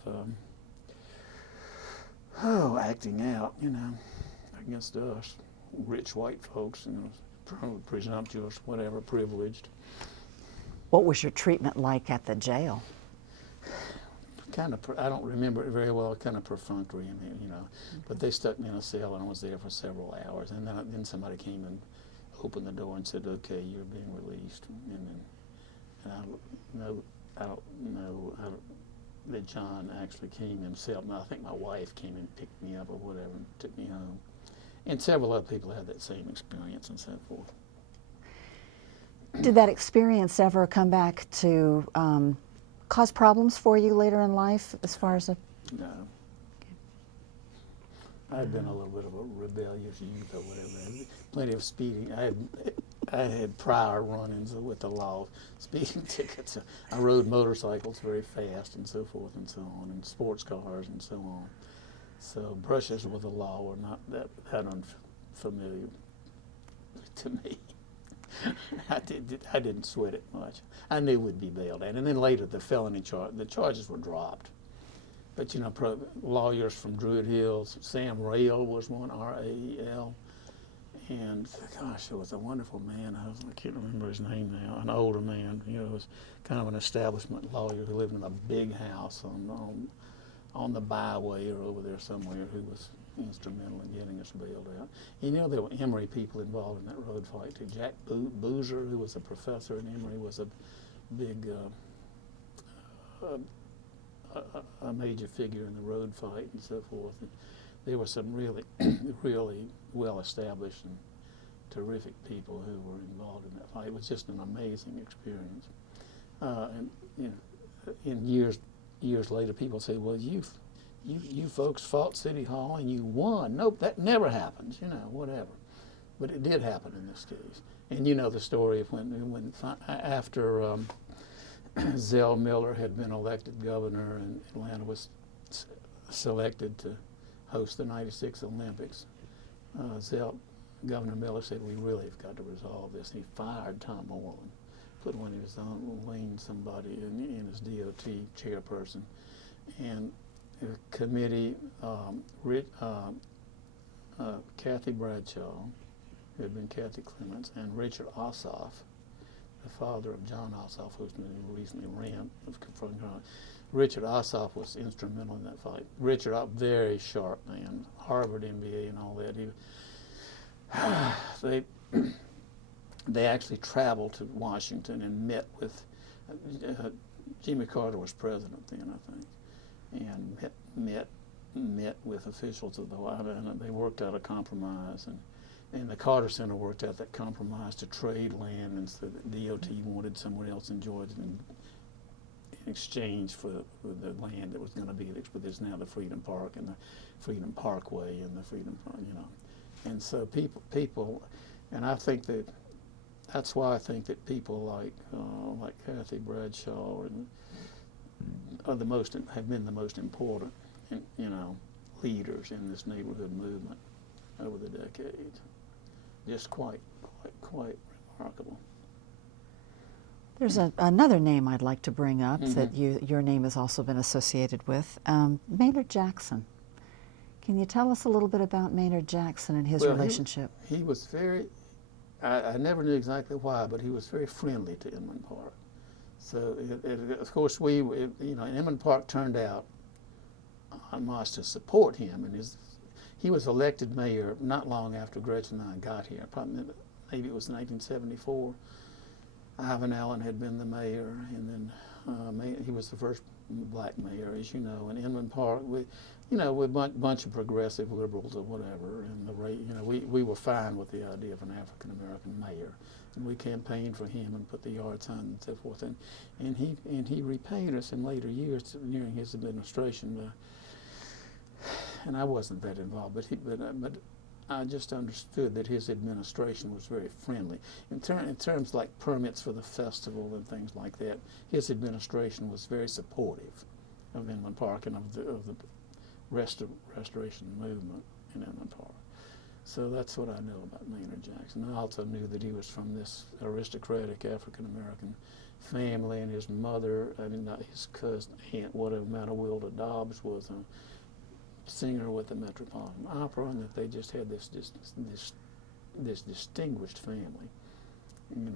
acting out, against us, rich white folks, presumptuous, whatever, privileged. What was your treatment like at the jail? I don't remember it very well, kind of perfunctory, but they stuck me in a cell, and I was there for several hours, and then somebody came and opened the door and said, okay, you're being released, and I don't know that John actually came himself. No, I think my wife came and picked me up or whatever and took me home. And several other people had that same experience and so forth. Did that experience ever come back to cause problems for you later in life as far as a... No. I'd been a little bit of a rebellious youth or whatever. Plenty of speeding. I had prior run-ins with the law, speeding tickets. I rode motorcycles very fast and so forth and so on, and sports cars and so on. So brushes with the law were not that unfamiliar to me. I didn't sweat it much. I knew we'd be bailed out. And then later the charges were dropped. But lawyers from Druid Hills, Sam Rail was one, R-A-E-L. And gosh, it was a wonderful man. I can't remember his name now. An older man, was kind of an establishment lawyer who lived in a big house on the byway or over there somewhere, who was instrumental in getting us bailed out. There were Emory people involved in that road fight too. Jack Boozer, who was a professor at Emory, was a big a major figure in the road fight and so forth. And there were some really, really well-established and terrific people who were involved in that fight. It was just an amazing experience. And years later, people say, "Well, you folks fought City Hall and you won." Nope, that never happens. Whatever. But it did happen in this case. And the story of when after Zell Miller had been elected governor and Atlanta was selected to host the '96 Olympics, Governor Miller said, "We really have got to resolve this." He fired Tom Moreland, put one of his own, Wayne somebody in his DOT chairperson, and a committee, Kathy Bradshaw, who had been Kathy Clements, and Richard Ossoff, the father of John Ossoff, who's been recently ran from Richard Ossoff was instrumental in that fight. Richard, very sharp man, Harvard MBA and all that. They actually traveled to Washington and met with Jimmy Carter was president then, I think, and met with officials of the White House, and they worked out a compromise, and the Carter Center worked out that compromise to trade land, and so the DOT wanted somewhere else in Georgia in exchange for the land that was going to be there, but there's now the Freedom Park and the Freedom Parkway and the Freedom, and so people, and I think that's why I think that people like Kathy Bradshaw have been the most important, leaders in this neighborhood movement over the decades. Just quite remarkable. There's another name I'd like to bring up that your name has also been associated with, Maynard Jackson. Can you tell us a little bit about Maynard Jackson and his relationship? He was very, I never knew exactly why, but he was very friendly to Inman Park. So, of course, Inman Park turned out en masse to support him, and he was elected mayor not long after Gretchen and I got here. Probably, maybe it was 1974. Ivan Allen had been the mayor, and then he was the first black mayor, as you know. And Inman Park, with a bunch of progressive liberals or whatever, and we were fine with the idea of an African American mayor, and we campaigned for him and put the yard sign and so forth. And he repaid us in later years during his administration. And I wasn't that involved, but I just understood that his administration was very friendly. In terms like permits for the festival and things like that, his administration was very supportive of Inman Park and of the restoration movement in Inman Park. So that's what I know about Maynard Jackson. I also knew that he was from this aristocratic African-American family, and his mother, his cousin, Aunt Wilda Dobbs, was a singer with the Metropolitan Opera, and that they just had this distinguished family,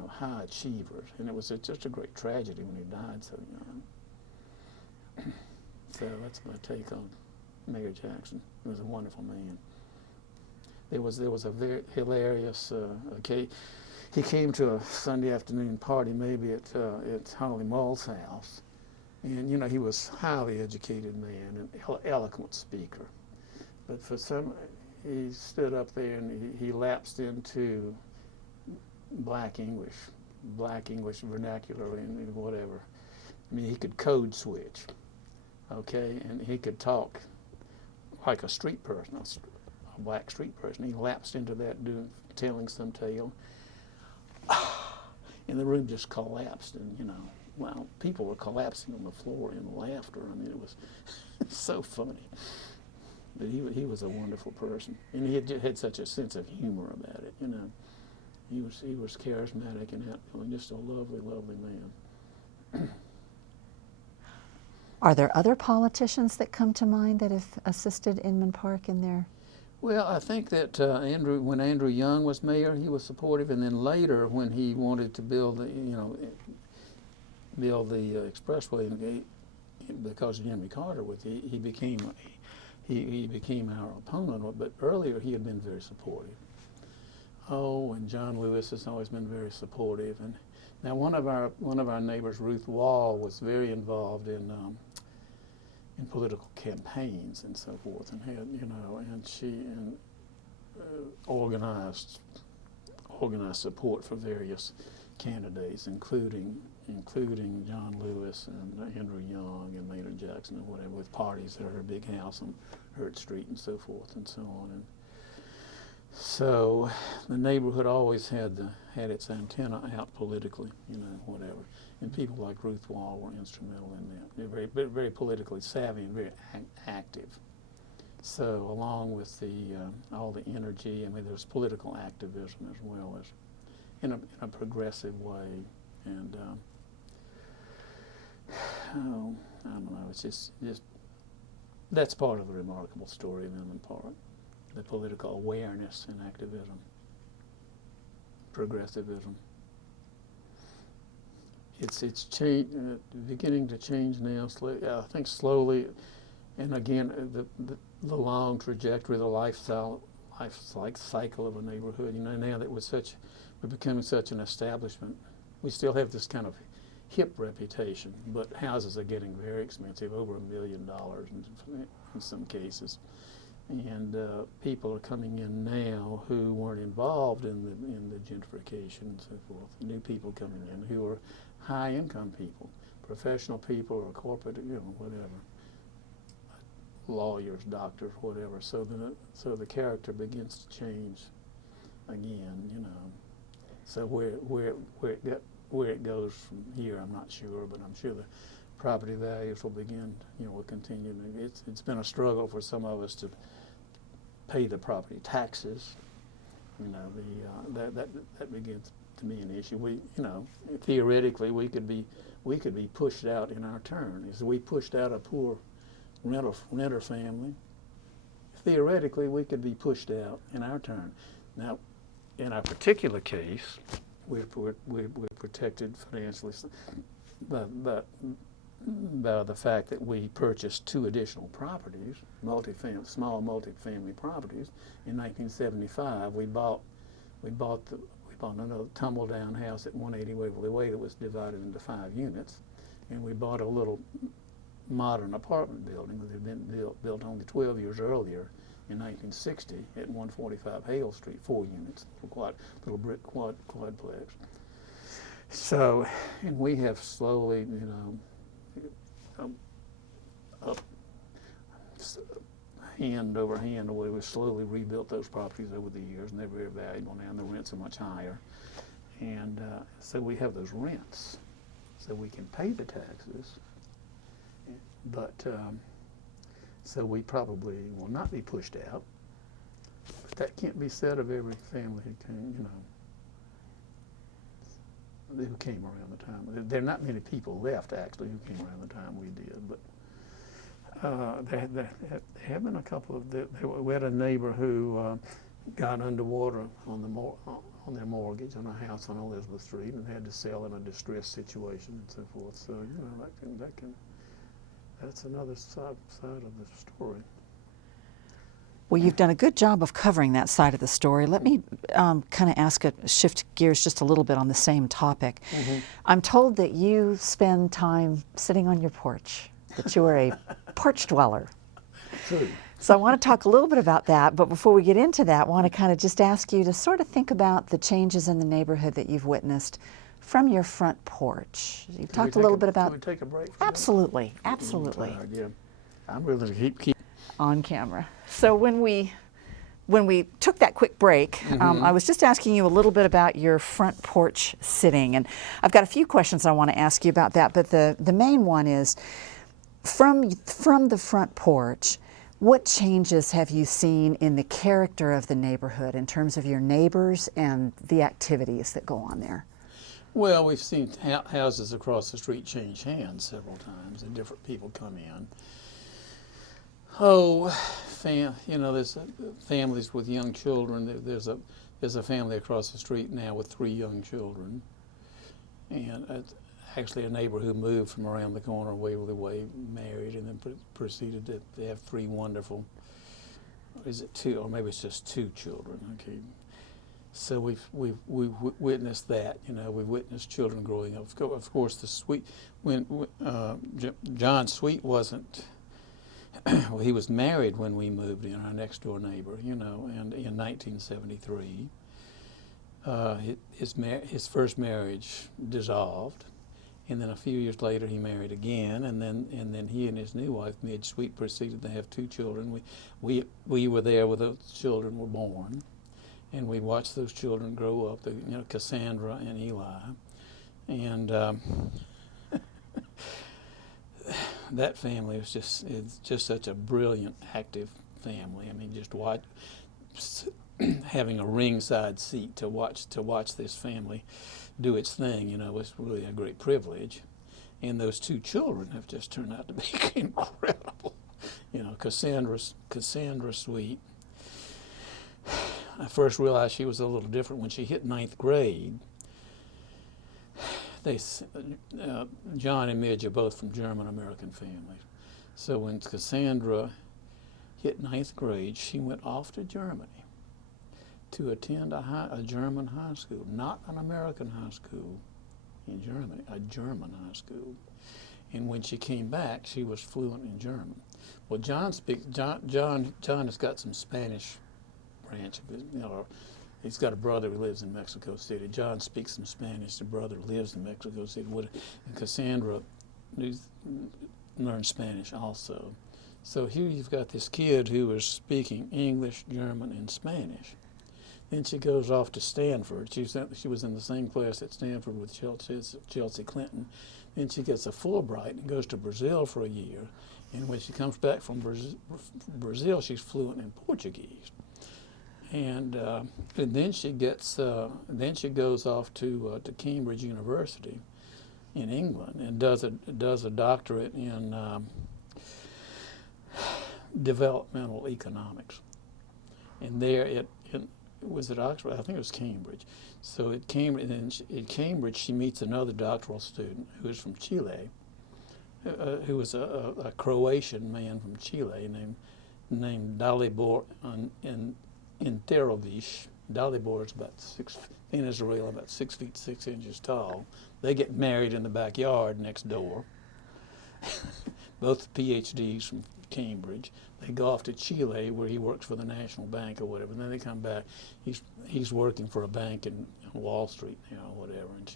high achievers, and it was just a great tragedy when he died so young. So that's my take on Mayor Jackson. He was a wonderful man. There was a very hilarious he came to a Sunday afternoon party, maybe at Holly Mull's house, and you know, he was a highly educated man and eloquent speaker, but he stood up there and he lapsed into black English vernacular and whatever. I mean, he could code switch, okay, and he could talk like a street person, a black street person. He lapsed into that, telling some tale, and the room just collapsed. And you know, wow, people were collapsing on the floor in laughter. I mean, it was so funny. But he was a wonderful person, and he had such a sense of humor about it. You know, he was charismatic and outgoing, just a lovely, lovely man. Are there other politicians that come to mind that have assisted Inman Park in their? Well, I think that when Andrew Young was mayor, he was supportive, and then later, when he wanted to build the expressway, because Jimmy Carter he became our opponent. But earlier, he had been very supportive. Oh, and John Lewis has always been very supportive. And now one of our neighbors, Ruth Wall, was very involved in political campaigns and so forth, and had she organized support for various candidates, including John Lewis and Andrew Young and Maynard Jackson and whatever, with parties at her big house on Hurt Street and so forth and so on. And so the neighborhood always had its antenna out politically, whatever. And people like Ruth Wall were instrumental in that. They're very, very politically savvy and very active. So along with all the energy, I mean, there's political activism as well as in a progressive way. And I don't know. It's just that's part of the remarkable story of Inman Park. The political awareness and activism, progressivism. It's beginning to change now. I think slowly, and again, the long trajectory, the life cycle of a neighborhood. Now that we're becoming such an establishment, we still have this kind of hip reputation, but houses are getting very expensive, over $1 million in some cases. And people are coming in now who weren't involved in the gentrification and so forth. New people coming in who are high-income people, professional people, or corporate, whatever, lawyers, doctors, whatever. So the character begins to change again. So where it goes from here, I'm not sure, but I'm sure the property values will will continue. It's been a struggle for some of us to pay the property taxes. That begins to be an issue. Theoretically, we could be pushed out in our turn. As we pushed out a poor renter family, theoretically we could be pushed out in our turn. Now, in our particular case, we're protected financially, but by the fact that we purchased 2 additional properties, small multifamily properties. In 1975, we bought another tumble-down house at 180 Waverly Way that was divided into 5 units, and we bought a little modern apartment building that had been built only 12 years earlier in 1960 at 145 Hale Street, 4 units, little brick quadplex. So, and we have slowly, hand over hand, we've slowly rebuilt those properties over the years, and they're very valuable now, and the rents are much higher. And so we have those rents, so we can pay the taxes. But so we probably will not be pushed out. But that can't be said of every family who came around the time. There are not many people left, actually, who came around the time we did. But there have been a couple of. We had a neighbor who got underwater on their mortgage on a house on Elizabeth Street and had to sell in a distressed situation and so forth. So that's another side of the story. Well, you've done a good job of covering that side of the story. Let me kind of shift gears just a little bit on the same topic. Mm-hmm. I'm told that you spend time sitting on your porch, that you are a porch dweller. True. So I want to talk a little bit about that, but before we get into that, I want to kind of just ask you to sort of think about the changes in the neighborhood that you've witnessed from your front porch. You've talked a little bit about... Can we take a break? Absolutely, absolutely. Yeah. I'm really keep on camera. So when we took that quick break, I was just asking you a little bit about your front porch sitting, and I've got a few questions I want to ask you about that, but the main one is, from the front porch, what changes have you seen in the character of the neighborhood in terms of your neighbors and the activities that go on there? Well, we've seen houses across the street change hands several times, and different people come in. Oh, there's families with young children. There's a family across the street now with 3 young children, and it's actually a neighbor who moved from around the corner, Waverly Way, married, and then proceeded to have 3 wonderful. Is it 2, or maybe it's just 2 children? Okay, so we've witnessed that. We've witnessed children growing up. Of course, when John Sweet wasn't. Well, he was married when we moved in, our next door neighbor, and in 1973. His first marriage dissolved, and then a few years later he married again, and then he and his new wife, Midge Sweet, proceeded to have 2 children. We were there when those children were born, and we watched those children grow up, Cassandra and Eli, and that family was just such a brilliant, active family. I mean, just having a ringside seat to watch this family do its thing, was really a great privilege. And those 2 children have just turned out to be incredible. Cassandra Sweet. I first realized she was a little different when she hit 9th grade. John and Midge are both from German-American families. So when Cassandra hit 9th grade, she went off to Germany to attend a German high school, not an American high school in Germany, a German high school. And when she came back, she was fluent in German. Well, John has got some Spanish branch, he's got a brother who lives in Mexico City. John speaks some Spanish. The brother lives in Mexico City. And Cassandra learned Spanish also. So here you've got this kid who is speaking English, German, and Spanish. Then she goes off to Stanford. She was in the same class at Stanford with Chelsea Clinton. Then she gets a Fulbright and goes to Brazil for a year. And when she comes back from Brazil, she's fluent in Portuguese. And then she goes off to Cambridge University in England and does a doctorate in developmental economics. And there was at Oxford, I think it was Cambridge. So at Cambridge she meets another doctoral student who is from Chile, who was a Croatian man from Chile named Dalibor Interović. Dalibor is in Israel about 6 feet 6 inches tall. They get married in the backyard next door. Both PhDs from Cambridge. They go off to Chile where he works for the National Bank or whatever, and then they come back. He's working for a bank in Wall Street now or whatever. And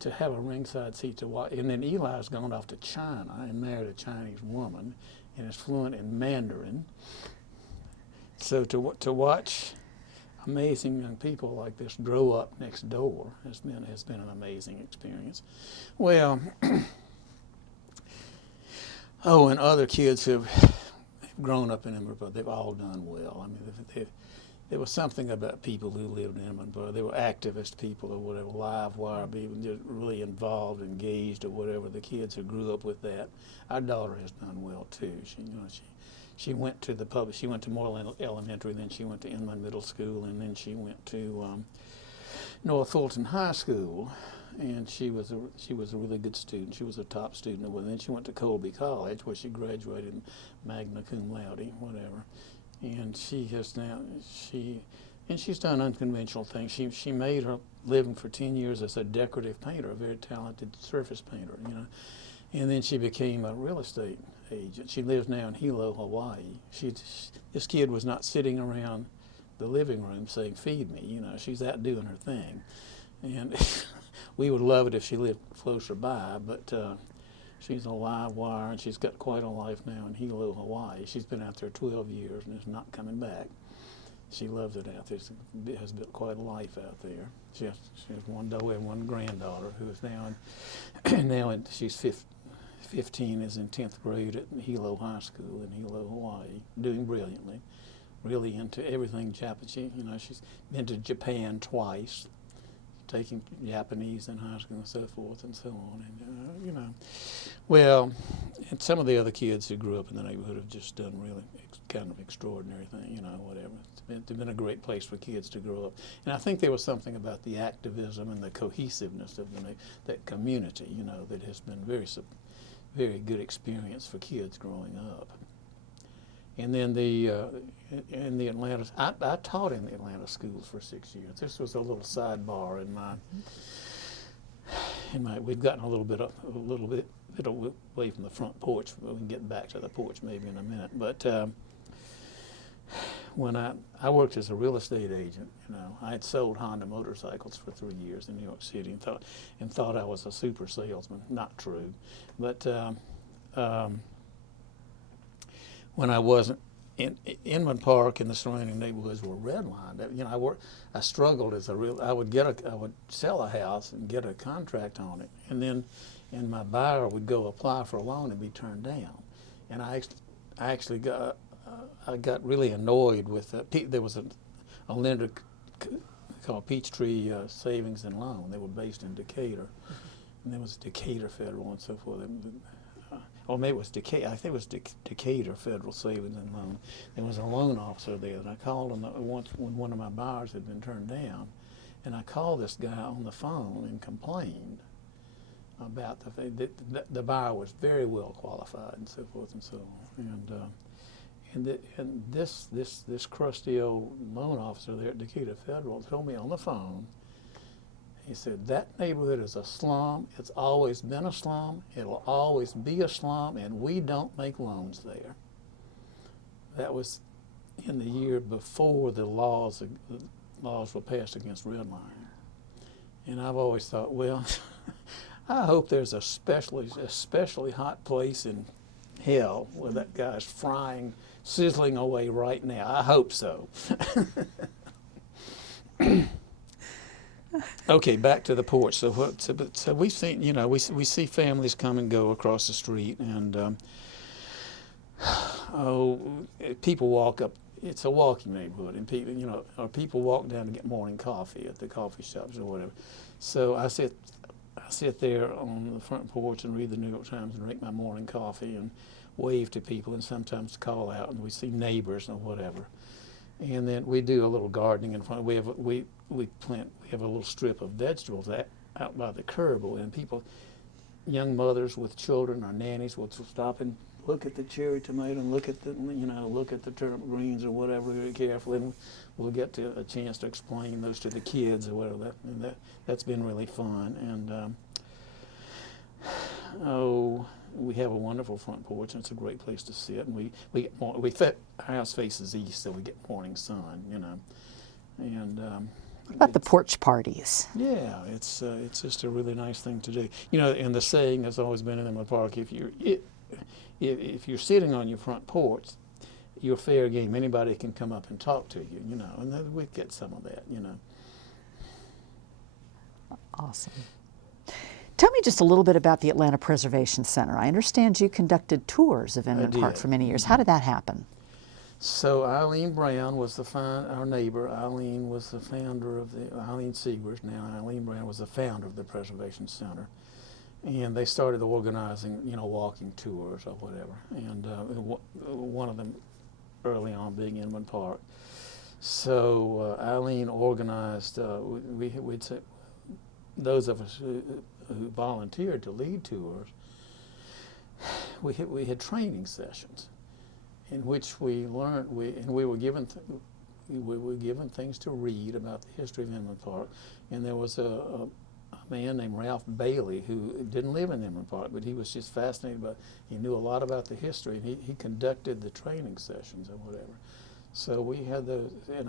to have a ringside seat to watch. And then Eli's gone off to China and married a Chinese woman and is fluent in Mandarin. So to watch amazing young people like this grow up next door has been an amazing experience. Well, and other kids who've grown up in Inman, they've all done well. I mean, there was something about people who lived in Inman, they were activist people or whatever, live wire people, just really involved, engaged or whatever. The kids who grew up with that. Our daughter has done well too. She went to Moreland Elementary, then she went to Inman Middle School, and then she went to North Fulton High School. and she was a really good student. She was a top student. And then she went to Colby College, where she graduated magna cum laude, whatever. And she's done unconventional things. She made her living for 10 years as a decorative painter, a very talented surface painter, you know. And then she became a real estate agent. She lives now in Hilo, Hawaii. This kid was not sitting around the living room saying, "Feed me," you know. She's out doing her thing. And we would love it if she lived closer by, but she's a live wire, and she's got quite a life now in Hilo, Hawaii. She's been out there 12 years and is not coming back. She loves it out there. She has built quite a life out there. She has one daughter and one granddaughter who is she's 15, is in 10th grade at Hilo High School in Hilo, Hawaii, doing brilliantly, really into everything Japanese. She's been to Japan twice, taking Japanese in high school and so forth and so on. And, well, and some of the other kids who grew up in the neighborhood have just done really kind of extraordinary thing, whatever. It's been a great place for kids to grow up. And I think there was something about the activism and the cohesiveness of that community, that has been very good experience for kids growing up. And then in the Atlanta, I taught in the Atlanta schools for 6 years. This was a little sidebar in my. We've gotten a little bit away from the front porch. We can get back to the porch maybe in a minute. But when I worked as a real estate agent, I had sold Honda motorcycles for 3 years in New York City and thought I was a super salesman. Not true, but. When I wasn't in Inman Park and the surrounding neighborhoods were redlined. I struggled I would sell a house and get a contract on it, and my buyer would go apply for a loan and be turned down. And I actually got really annoyed with that. There was a lender called Peachtree Savings and Loan. They were based in Decatur, and there was Decatur Federal and so forth. Or maybe it was Decatur. I think it was Decatur Federal Savings and Loan. There was a loan officer there, and I called him once when one of my buyers had been turned down, and I called this guy on the phone and complained about the fact that the buyer was very well qualified and so forth and so on. And this crusty old loan officer there at Decatur Federal told me on the phone. He said, "That neighborhood is a slum. It's always been a slum. It'll always be a slum, and we don't make loans there." That was in the year before the laws were passed against redlining. And I've always thought, well, I hope there's a especially hot place in hell where that guy's sizzling away right now. I hope so. Okay, back to the porch. So we've seen, we see families come and go across the street, and people walk up. It's a walking neighborhood, and people walk down to get morning coffee at the coffee shops or whatever. So I sit there on the front porch and read the New York Times and drink my morning coffee and wave to people, and sometimes call out, and we see neighbors or whatever. And then we do a little gardening in front. We have a little strip of vegetables out by the curb, and young mothers with children or nannies will stop and look at the cherry tomato and look at the turnip greens or whatever very carefully, and we'll get to a chance to explain those to the kids or whatever. That's been really fun. And we have a wonderful front porch, and it's a great place to sit. And our house faces east, so we get morning sun, And what about the porch parties? Yeah, it's just a really nice thing to do. And the saying has always been in the park: if you're sitting on your front porch, you're fair game. Anybody can come up and talk to you, And then we get some of that, Awesome. Tell me just a little bit about the Atlanta Preservation Center. I understand you conducted tours of Inman Park for many years. How did that happen? So Eileen Brown was our neighbor. Eileen was the founder of Eileen Seegers. Now Eileen Brown was the founder of the Preservation Center. And they started organizing, walking tours or whatever. And one of them early on being Inman Park. So Eileen organized, those of us who volunteered to lead tours, we had training sessions in which we learned, and we were given things to read about the history of Inman Park. And there was a man named Ralph Bailey who didn't live in Inman Park, but he was just fascinated by, he knew a lot about the history, and he conducted the training sessions or whatever. So we had those, and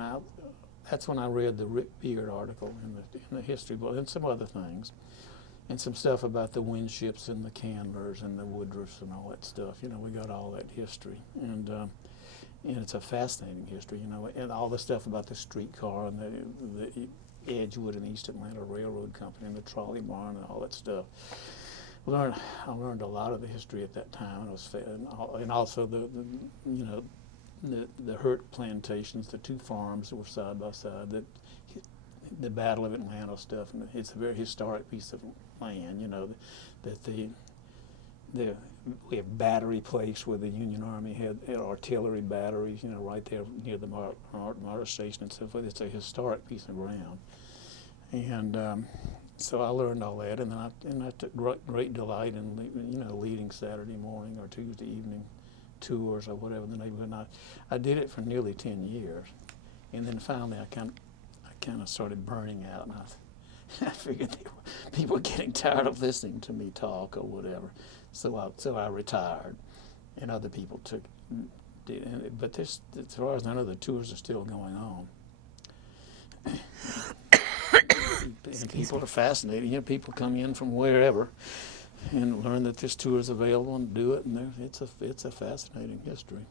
that's when I read the Rick Beard article in the history book, and some other things, and some stuff about the Winships and the Candlers and the Woodruffs and all that stuff. You know, we got all that history, and it's a fascinating history. You know, and all the stuff about the streetcar and the Edgewood and East Atlanta Railroad Company and the trolley barn and all that stuff. I learned a lot of the history at that time, and it was and also the Hurt plantations, the two farms that were side by side, the Battle of Atlanta stuff, and it's a very historic piece of land. You know, that we have Battery Place where the Union Army had artillery batteries, you know, right there near the Martyr Station and so forth. It's a historic piece of ground. And so I learned all that, and then I took great delight in, you know, leading Saturday morning or Tuesday evening tours or whatever in the neighborhood. And I did it for nearly 10 years. And then finally I kind of started burning out, and I figured people were getting tired of listening to me talk or whatever. So I retired, and other people did. But as far as I know, the tours are still going on. And people are fascinated. You know, people come in from wherever and learn that this tour is available and do it, and it's a fascinating history.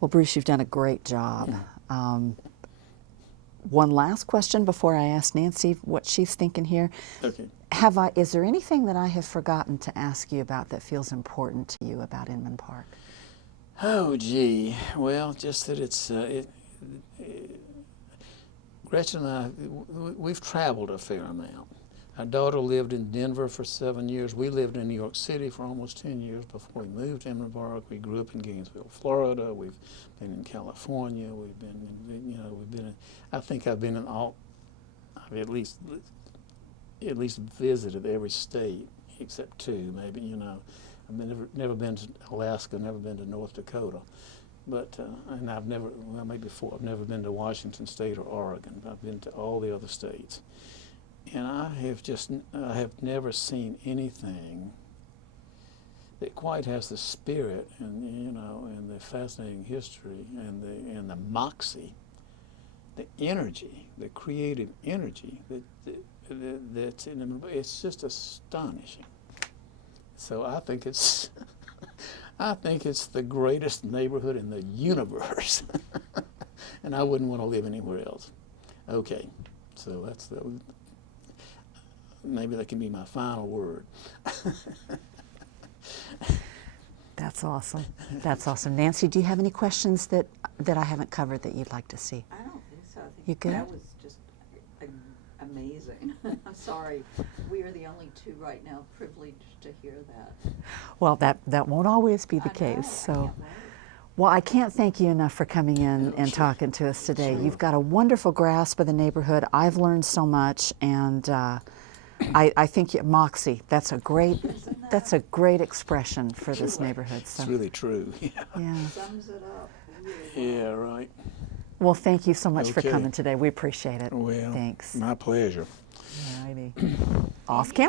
Well, Bruce, you've done a great job. One last question before I ask Nancy what she's thinking here. Okay. Is there anything that I have forgotten to ask you about that feels important to you about Inman Park? Oh, gee. Well, just that it's Gretchen and I, we've traveled a fair amount. Our daughter lived in Denver for 7 years. We lived in New York City for almost 10 years before we moved to Inman Park. We grew up in Gainesville, Florida. We've been in California. We've been, I think I've been in I've at least visited every state except two, maybe, you know. I've never been to Alaska, never been to North Dakota. But, and I've never been to Washington State or Oregon. I've been to all the other states. And I have never seen anything that quite has the spirit and, you know, and the fascinating history and the moxie, the energy, the creative energy that's in them. It's just astonishing. So I think it's the greatest neighborhood in the universe, and I wouldn't want to live anywhere else. Okay, so maybe that can be my final word. That's awesome. That's awesome. Nancy, do you have any questions that I haven't covered that you'd like to see? I don't think so. I think You good? that was just amazing. I'm sorry. We are the only two right now privileged to hear that. Well, that won't always be the I know, case. I So, can't wait. well, I can't thank you enough for coming in and talking to us today. Sure. You've got a wonderful grasp of the neighborhood. I've learned so much, and I think moxie. That's a great expression for this neighborhood. So. It's really true. Yeah. Yeah. Sums it up. Really well. Yeah, right. Well, thank you so much for Okay. coming today. We appreciate it. Well, Thanks. my pleasure. All righty. Off camera.